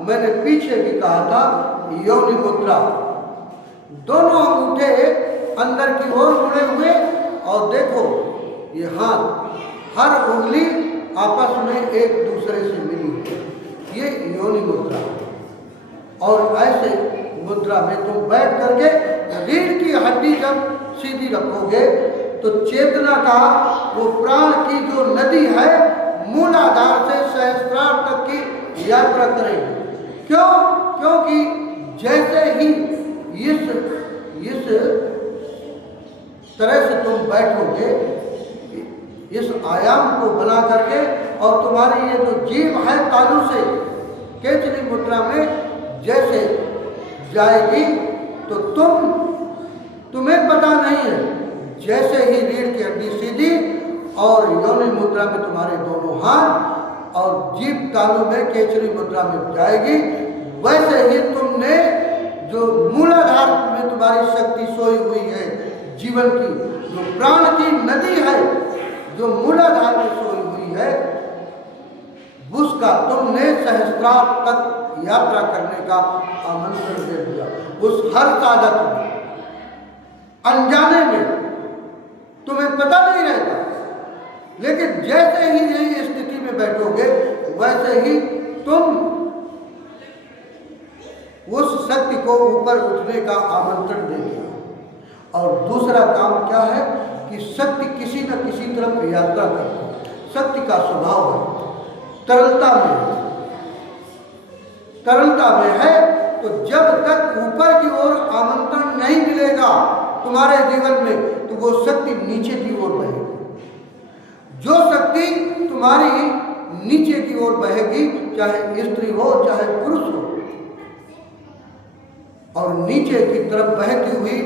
मैंने पीछे भी कहा था, योनि मुद्रा, दोनों अंगूठे अंदर की ओर मुड़े हुए, और देखो ये हाथ, हर उंगली आपस में एक दूसरे से मिली है, ये योनि मुद्रा। और ऐसे मुद्रा में तुम बैठ करके रीढ़ की हड्डी जब सीधी रखोगे तो चेतना का वो प्राण की जो नदी है मूलाधार से सहस्त्रार तक की यात्रा करेगी। क्यों? क्योंकि जैसे ही इस तरह से तुम बैठोगे, इस आयाम को बना करके, और तुम्हारी ये जो जीभ है तालू से केचरी मुद्रा में जैसे जाएगी, तो तुम्हें पता नहीं है, जैसे ही रीढ़ की हड्डी सीधी और योनि मुद्रा में तुम्हारे दोनों हाथ और जीभ तालू में केचरी मुद्रा में जाएगी, वैसे ही तुमने जो मूलाधार में तुम्हारी शक्ति सोई हुई है, जीवन की जो प्राण की नदी है, जो मूलाधार में सोई हुई है, उसका तुमने सहस्त्रार तक यात्रा करने का आमंत्रण दे दिया। उस हर साधक में, अनजाने में, तुम्हें पता नहीं रहता, लेकिन जैसे ही यही स्थिति में बैठोगे वैसे ही तुम उस शक्ति को ऊपर उठने का आमंत्रण दे दिया। और दूसरा काम क्या है कि शक्ति किसी न किसी तरफ यात्रा करती है। शक्ति का स्वभाव है तरलता में है, तो जब तक ऊपर की ओर आमंत्रण नहीं मिलेगा तुम्हारे जीवन में, तो वो शक्ति नीचे की ओर बहेगी। जो शक्ति तुम्हारी नीचे की ओर बहेगी, चाहे स्त्री हो चाहे पुरुष हो, और नीचे की तरफ बहती हुई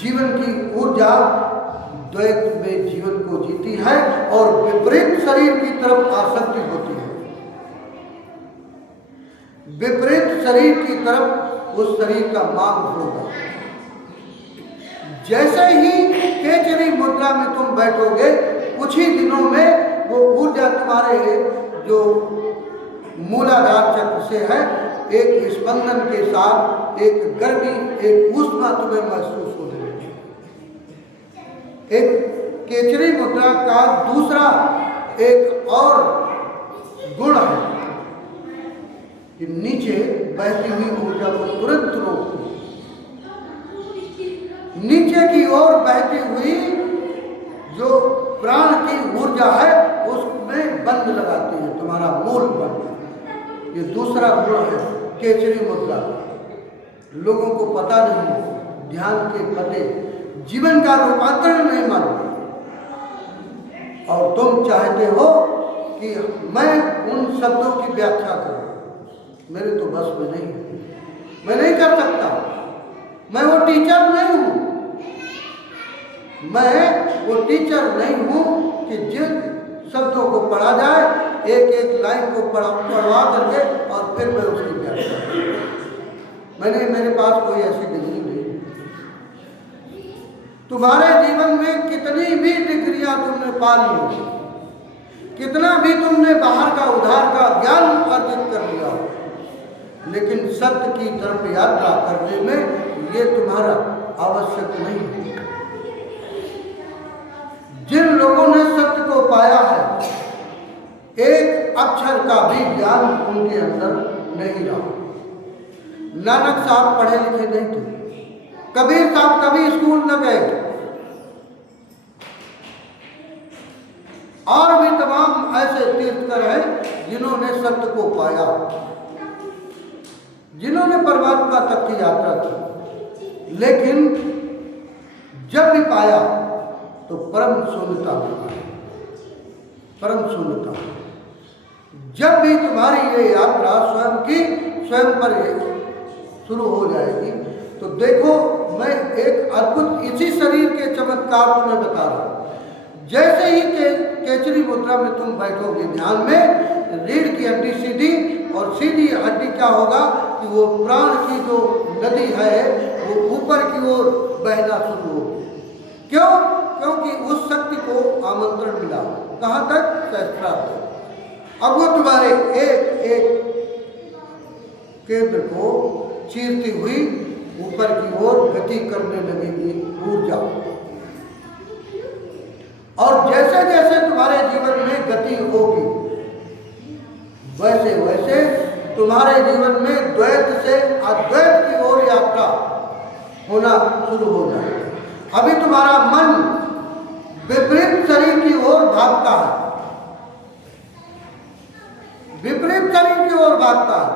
जीवन की ऊर्जा द्वैत में जीवन को जीती है और विपरीत शरीर की तरफ आसक्ति होती है। विपरीत शरीर की तरफ उस शरीर का मांग होगा। जैसे ही केचरी मुद्रा में तुम बैठोगे, कुछ ही दिनों में वो ऊर्जा तुम्हारे जो मूलाधार चक्र से है, एक स्पंदन के साथ एक गर्मी, एक ऊष्मा तुम्हें महसूस होने लगेगी। एक केचरी मुद्रा का दूसरा एक और गुण है कि नीचे बहती हुई ऊर्जा को तुरंत रोकती है। नीचे की ओर बहती हुई जो प्राण की ऊर्जा है उसमें बंद लगाती है, तुम्हारा मूल बंद। ये दूसरा गुण है केचरी मुद्रा। लोगों को पता नहीं, ध्यान के पते जीवन का रूपांतरण नहीं मानते, और तुम चाहते हो कि मैं उन शब्दों की व्याख्या करूं। मेरे तो बस में नहीं, मैं नहीं कर सकता। मैं वो टीचर नहीं हूं, मैं वो टीचर नहीं हूं कि जिन शब्दों को पढ़ा जाए, एक एक लाइन को पढ़वा करके और फिर मैं उसकी व्याख्या करूं। मेरे पास कोई ऐसी डिग्री नहीं। तुम्हारे जीवन में कितनी भी डिग्रियां तुमने पा ली हो, कितना भी तुमने बाहर का उधार का ज्ञान अर्जित कर लिया हो, लेकिन सत्य की तरफ यात्रा करने में ये तुम्हारा आवश्यक नहीं है। जिन लोगों ने सत्य को पाया है, एक अक्षर का भी ज्ञान उनके अंदर नहीं रहा। नानक साहब पढ़े लिखे नहीं थे, कबीर साहब कभी स्कूल न गए, और भी तमाम ऐसे तीर्थकर हैं जिन्होंने सत्य को पाया, जिन्होंने परमात्मा तक की यात्रा की, लेकिन जब भी पाया तो परम शून्यता में पाया, परम शून्यता। जब भी तुम्हारी ये यात्रा स्वयं की स्वयं पर शुरू हो जाएगी, तो देखो मैं एक अद्भुत इसी शरीर के चमत्कार तुम्हें बता रहा हूँ। जैसे ही केचरी मुद्रा में तुम बैठोगे ध्यान में, रीढ़ की हड्डी सीधी, और सीधी हड्डी क्या होगा कि वो प्राण की जो नदी है वो ऊपर की ओर बहना शुरू होगी। क्यों? क्योंकि उस शक्ति को आमंत्रण मिला। कहाँ तक? सहस्त्रार्थ तक। अब वो तुम्हारे एक एक केंद्र को चीरती हुई ऊपर की ओर गति करने लगेगी ऊर्जा, और जैसे जैसे तुम्हारे जीवन में गति होगी, वैसे वैसे तुम्हारे जीवन में द्वैत से अद्वैत की ओर यात्रा होना शुरू हो जाएगी। अभी तुम्हारा मन विपरीत शरीर की ओर भागता है, विपरीत शरीर की ओर भागता है।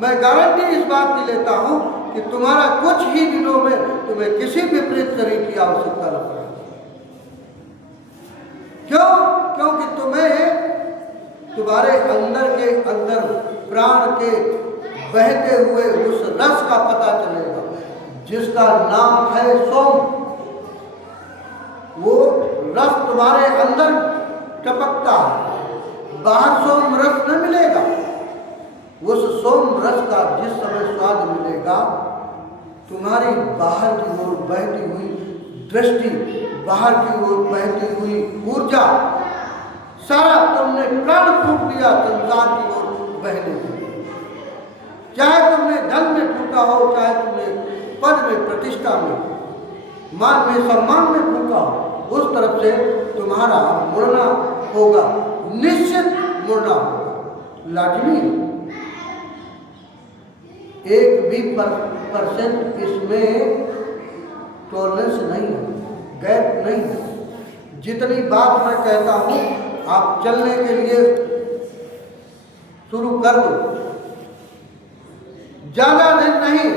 मैं गारंटी इस बात की लेता हूं कि तुम्हारा कुछ ही दिनों में तुम्हें किसी विपरीत शरीर की आवश्यकता न पड़ेगी। क्यों? क्योंकि तुम्हें तुम्हारे अंदर के अंदर प्राण के बहते हुए उस रस का पता चलेगा जिसका नाम है सोम। वो रस तुम्हारे अंदर टपकता है, बाहर सोम रस न मिलेगा। उस सोम रस का जिस समय स्वाद मिलेगा, तुम्हारी बाहर की ओर बहती हुई दृष्टि, बाहर की ओर बहती हुई ऊर्जा, सारा तुमने प्राण फूंक दिया संसार की ओर बहने दी। चाहे तुमने धन में फूंका हो, चाहे तुमने पद में, प्रतिष्ठा में, मान में, सम्मान में फूंका हो, उस तरफ से तुम्हारा मुड़ना होगा, निश्चित मुड़ना होगा, लाजमी। एक भी परसेंट इसमें टॉलरेंस नहीं है, गैप नहीं है। जितनी बात मैं कहता हूँ आप चलने के लिए शुरू कर दो, ज्यादा दिन नहीं,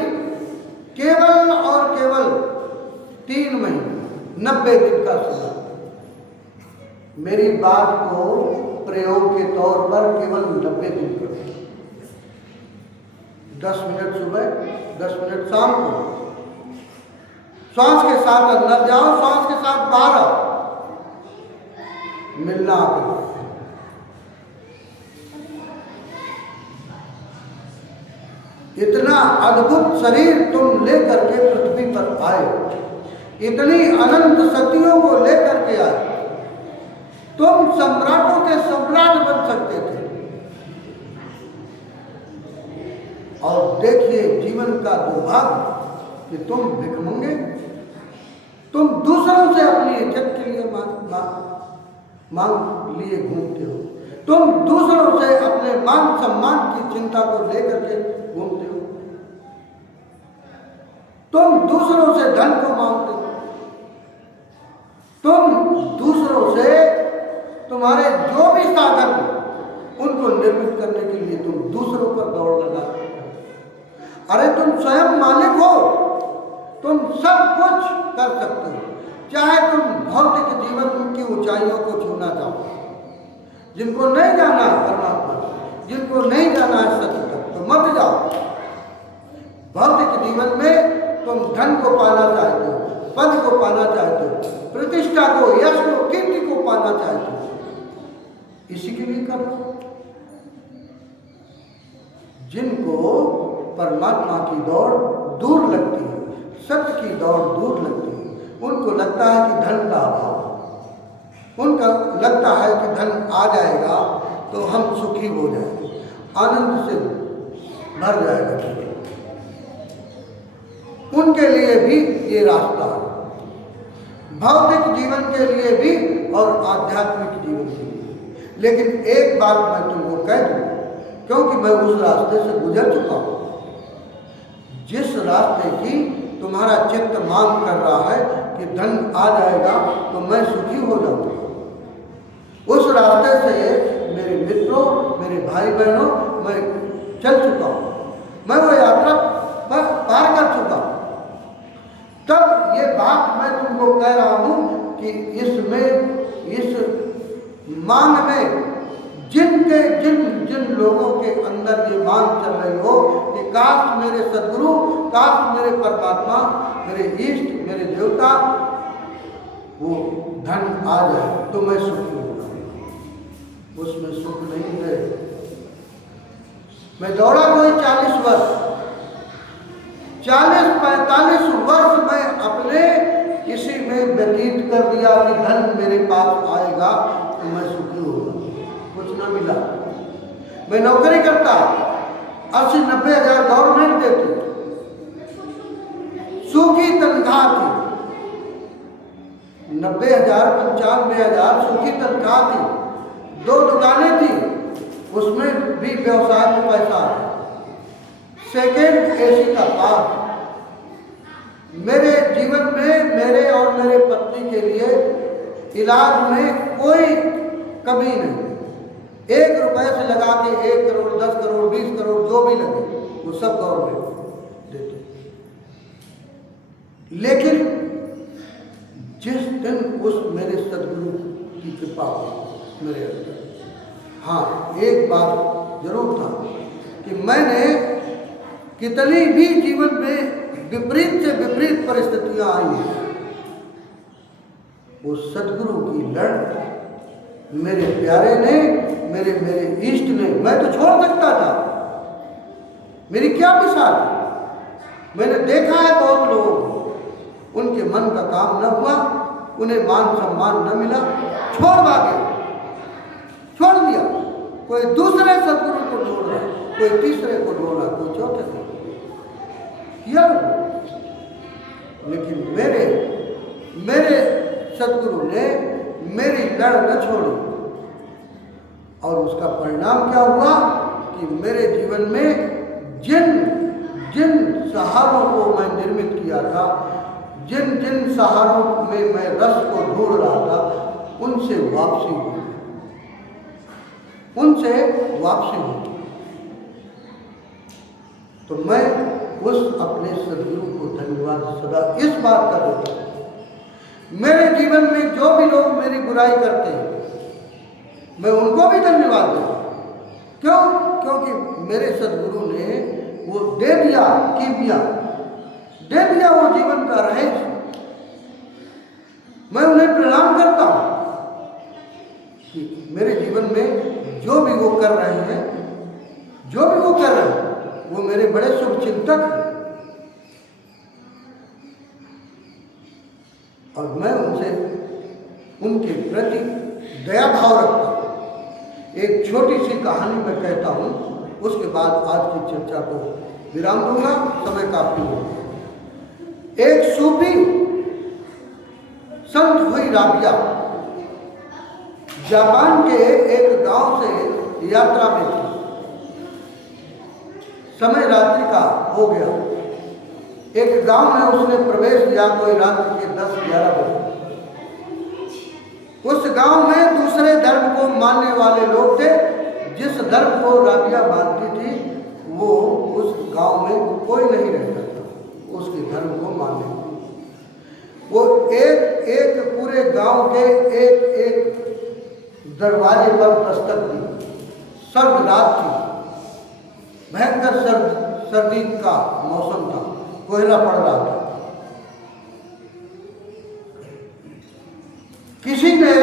केवल और केवल 3 महीने, 90 दिन का समय। मेरी बात को प्रयोग के तौर पर केवल 90 दिन करो। 10 मिनट सुबह, 10 मिनट शाम को। श्वास के साथ अंदर जाओ, श्वास के साथ बाहर आओ, मिलना करो। इतना अद्भुत शरीर तुम लेकर के पृथ्वी पर आए, इतनी अनंत शक्तियों को लेकर के आए, तुम सम्राटों के सम्राट बन सकते थे। और देखिए जीवन का दुर्भाग्य कि तुम भिखमंगे, तुम दूसरों से अपनी इज्जत के लिए मांग लिए घूमते हो, तुम दूसरों से अपने मान सम्मान की चिंता को लेकर के घूमते हो, तुम दूसरों से धन को मांगते हो, तुम दूसरों से तुम्हारे जो भी साधन उनको निर्मित करने के लिए तुम दूसरों पर दौड़ लगाते हो। अरे तुम स्वयं मालिक हो, तुम सब कुछ कर सकते हो। चाहे तुम भौतिक जीवन की ऊंचाइयों को छूना चाहो, जिनको नहीं जाना है परमात्मा, जिनको नहीं जाना है सत्य तक, तो मत जाओ। भौतिक जीवन में तुम धन को पाना चाहते हो, पद को पाना चाहते हो, प्रतिष्ठा को, यश को, कीर्ति को पाना चाहते हो, इसी के लिए करो। जिनको परमात्मा की दौड़ दूर लगती है, सत्य की दौड़ दूर लगती है, उनको लगता है कि धन का अभाव, उनका लगता है कि धन आ जाएगा तो हम सुखी हो जाएंगे, आनंद से भर जाएगा। उनके लिए भी ये रास्ता है, भौतिक जीवन के लिए भी और आध्यात्मिक जीवन के लिए। लेकिन एक बात मैं तुमको कह दूं, क्योंकि मैं उस रास्ते से गुजर चुका हूं। जिस रास्ते की तुम्हारा चित्त मांग कर रहा है कि धन आ जाएगा तो मैं सुखी हो जाऊंगा, उस रास्ते से मेरे मित्रों, मेरे भाई बहनों, मैं चल चुका हूं, मैं वो यात्रा पार कर चुका हूं। तब ये बात मैं तुमको कह रहा हूं कि इसमें, इस मांग में जिन लोगों के अंदर ये मांग चल रही हो कि काश मेरे सद्गुरु, काश मेरे परमात्मा, मेरे इष्ट, मेरे देवता, वो धन आ जाए तो मैं सुखी होगा, उसमें सुख नहीं है। मैं दौड़ा कोई 40 वर्ष, 40-45 वर्ष मैं अपने इसी में व्यतीत कर दिया कि धन मेरे पास आएगा तो मैं सुखी होगा, कुछ ना मिला। मैं नौकरी करता, 80-90 हज़ार गवर्नमेंट देती, सूखी तनख्वाह थी, 90,000 95,000 सूखी तनख्वाह थी, 2 दुकानें थी, उसमें भी व्यवसाय में पैसा है, सेकेंड एसी का पास। मेरे जीवन में मेरे और मेरे पत्नी के लिए इलाज में कोई कमी नहीं, 1 रुपए से लगा के 1 करोड़, 10 करोड़, 20 करोड़ जो भी लगे वो सब गवर्नमेंट देती। लेकिन जिस दिन उस मेरे सद्गुरु की कृपा हुई मेरे अंदर, हाँ एक बात जरूर था कि मैंने कितनी भी जीवन में विपरीत से विपरीत परिस्थितियां आई हैं, वो सद्गुरु की लड़ मेरे प्यारे ने, मेरे इष्ट ने, मैं तो छोड़ सकता था, मेरी क्या मिसाल। मैंने देखा है बहुत लोग, उनके मन का काम न हुआ, उन्हें मान सम्मान न मिला, छोड़ भागे, छोड़ दिया। कोई दूसरे सद्गुरु को ढूंढ रहा, कोई तीसरे को ढूंढ रहा, कोई चौथे को किया। लेकिन मेरे सद्गुरु ने मेरी लड़ न छोड़ी, और उसका परिणाम क्या हुआ कि मेरे जीवन में जिन सहारों को मैं निर्मित किया था, जिन सहारों में मैं रस को ढूंढ रहा था, उनसे वापसी हुई, तो मैं उस अपने सदगुरु को धन्यवाद सदा इस बात का देता हूँ, मेरे जीवन में जो भी लोग मेरी बुराई करते हैं मैं उनको भी धन्यवाद देता हूँ। क्यों? क्योंकि मेरे सदगुरु ने वो दे दिया कीमिया, दे दिया वो जीवन का रहस्य। मैं उन्हें प्रणाम करता हूँ कि मेरे जीवन में जो भी वो कर रहे हैं, जो भी वो कर रहे हैं, वो मेरे बड़े शुभचिंतक हैं और मैं उनसे उनके प्रति दया भाव रखता हूँ। एक छोटी सी कहानी मैं कहता हूँ, उसके बाद आज की चर्चा को विराम दूंगा, समय काफी हो गया। एक सूफी संत हुई राबिया जापान के एक गांव से यात्रा में थी। समय रात्रि का हो गया। एक गांव में उसने प्रवेश किया, कोई रात्रि के 10-11 बजे। उस गांव में दूसरे धर्म को मानने वाले लोग थे। जिस धर्म को राबिया मानती थी वो उस गांव में कोई नहीं रहता था उसके धर्म को मानने। वो एक एक पूरे गांव के एक एक दरवाजे पर दस्तक दी। सर्द रात थी, भयंकर सर्दी का मौसम था, कोहरा पड़ रहा था। किसी ने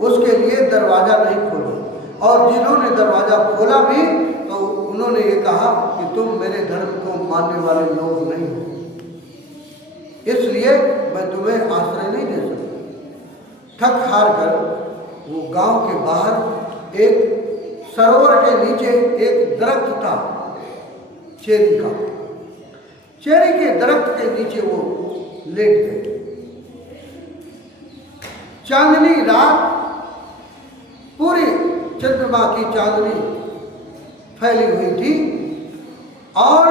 उसके लिए दरवाजा नहीं खोला और जिन्होंने दरवाजा खोला भी तो उन्होंने ये कहा कि तुम मेरे धर्म को मानने वाले लोग नहीं हो, इसलिए मैं तुम्हें आश्रय नहीं दे सकता। थक हार कर वो गांव के बाहर एक सरोवर के नीचे एक दरख्त था चेरी का। चेरी के दरख्त के नीचे वो लेट गए। चांदनी रात, पूरी चंद्रमा की चांदनी फैली हुई थी और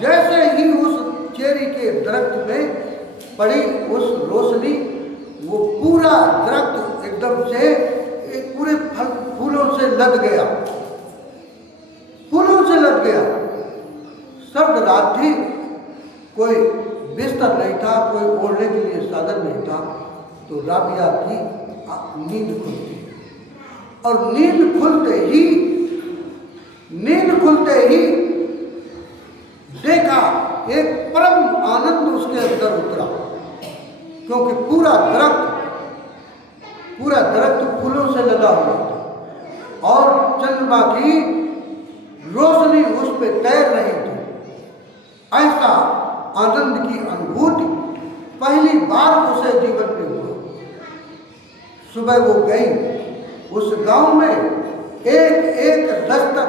जैसे ही उस चेरी के दरख्त में पड़ी उस रोशनी, वो पूरा दरख्त एकदम से पूरे फूलों से लद गया, फूलों से लद गया। सर्द रात थी, कोई बिस्तर नहीं था, कोई ओढ़ने के लिए साधन नहीं था। तो राबिया की नींद खुलती और नींद खुलते ही देखा एक परम आनंद उसके अंदर उतरा, क्योंकि पूरा दरख्त फूलों से लदा हुआ था और चंद्रमा की रोशनी उस पर तैर रही थी। ऐसा आनंद की अनुभूति पहली बार उसे जीवन में हुआ। सुबह वो गई, उस गांव में एक एक दस्तक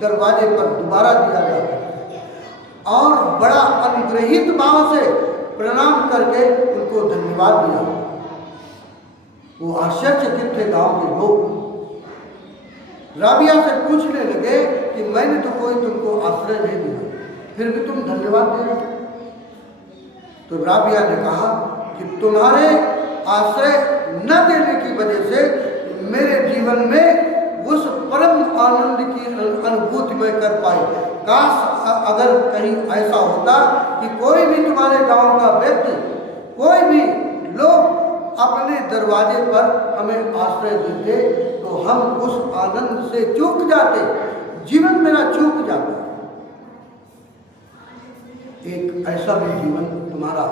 दरवाजे पर दोबारा दिया गया और बड़ा अनुग्रहित भाव से प्रणाम करके उनको धन्यवाद दिया। वो आश्चर्यचकित थे गांव के लोग। राबिया से पूछने लगे कि मैंने तो कोई तुमको आश्रय नहीं दिया, फिर भी तुम धन्यवाद दे रहे हो। तो राबिया ने कहा कि तुम्हारे आश्रय न देने की वजह से मेरे जीवन में उस परम आनंद की अनुभूति मैं कर पाई। काश अगर कहीं ऐसा होता कि कोई भी तुम्हारे गांव का व्यक्ति, कोई भी लोग अपने दरवाजे पर हमें आश्रय देते तो हम उस आनंद से चूक जाते, जीवन मेरा चूक जाता। एक ऐसा भी जीवन तुम्हारा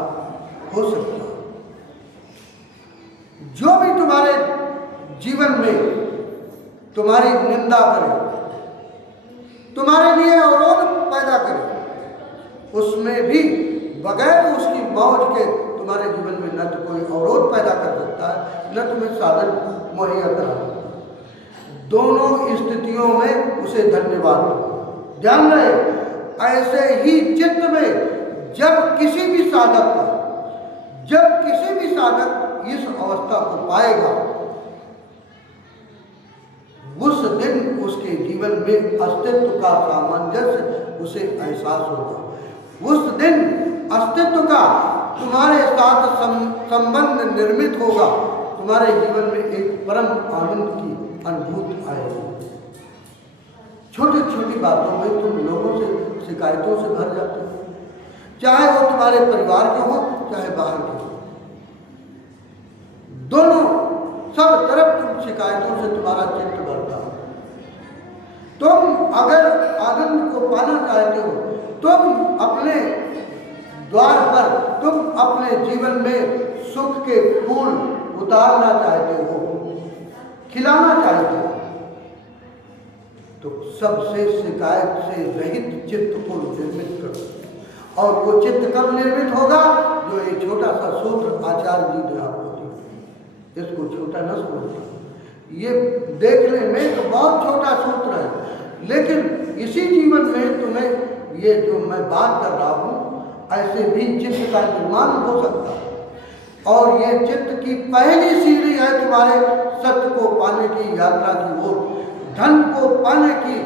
हो सकता। जो भी तुम्हारे जीवन में तुम्हारी निंदा करे, तुम्हारे लिए अवरोध पैदा करे, उसमें भी बगैर उसकी मौज के तुम्हारे जीवन में न तो कोई अवरोध पैदा कर सकता है, न तुम्हें साधन मुहैया करा सकता है। दोनों स्थितियों में उसे धन्यवाद दो। ध्यान रहे, ऐसे ही चित्त में जब किसी भी साधक इस अवस्था को पाएगा, उस दिन उसके जीवन में अस्तित्व का सामंजस्य उसे एहसास होगा। उस दिन अस्तित्व का तुम्हारे साथ संबंध निर्मित होगा। तुम्हारे जीवन में एक परम आनंद की अनुभूति आएगी। छोटी छोटी बातों में तुम लोगों से शिकायतों से भर जाते हो, चाहे वो तुम्हारे परिवार के हो चाहे बाहर के हो। दोनों सब तरफ तुम शिकायतों से तुम्हारा चित्त भरता हो। तुम अगर आनंद को पाना चाहते हो, तुम अपने द्वार पर, तुम अपने जीवन में सुख के फूल उतारना चाहते हो, खिलाना चाहते हो, तो सबसे शिकायत से रहित चित्त को निर्मित करो। और वो चित्त कब निर्मित होगा? जो एक छोटा सा सूत्र आचार्य जी ने आपको दिया, इसको छोटा न समझना। ये देखने में तो बहुत छोटा सूत्र है, लेकिन इसी जीवन में तुम्हें ये जो मैं बात कर रहा हूँ, ऐसे भी चित्त का निर्माण हो सकता है। और ये चित्त की पहली सीढ़ी है तुम्हारे सत्य को पाने की यात्रा की ओर, धन को पाने की।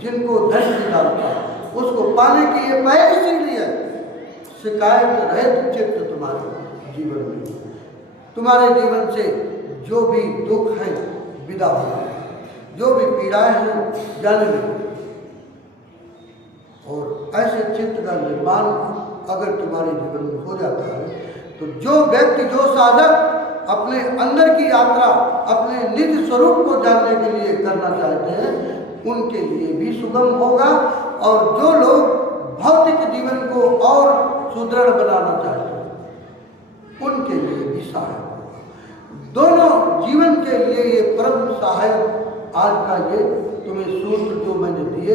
जिनको धन की लालसा, उसको पाने की ये पहली सीढ़ी है। शिकायत रहित चित्त तुम्हारे जीवन में, तुम्हारे जीवन से जो भी दुख है विदा हो जाए, जो भी पीड़ाएं हैं जाने लगे। और ऐसे चित्त का निर्माण अगर तुम्हारे जीवन में हो जाता है, तो जो व्यक्ति, जो साधक अपने अंदर की यात्रा, अपने निज स्वरूप को जानने के लिए करना चाहते हैं, उनके लिए भी सुगम होगा। और जो लोग भौतिक जीवन को और सुदृढ़ बनाना चाहते हैं, उनके लिए भी सहायक होगा। दोनों जीवन के लिए ये परम सहायक आज का ये तुम्हें सूत्र जो मैंने दिए,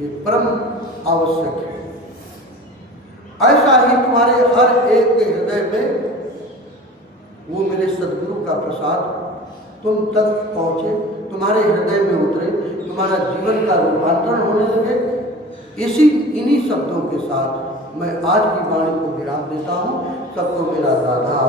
ये परम आवश्यक है। ऐसा ही तुम्हारे हर एक के हृदय में वो मेरे सद्गुरु का प्रसाद तुम तक पहुँचे, तुम्हारे हृदय में उतरे, तुम्हारा जीवन का रूपांतरण होने लगे। इन्हीं शब्दों के साथ मैं आज की वाणी को विराम देता हूँ। सबको मेरा राधा।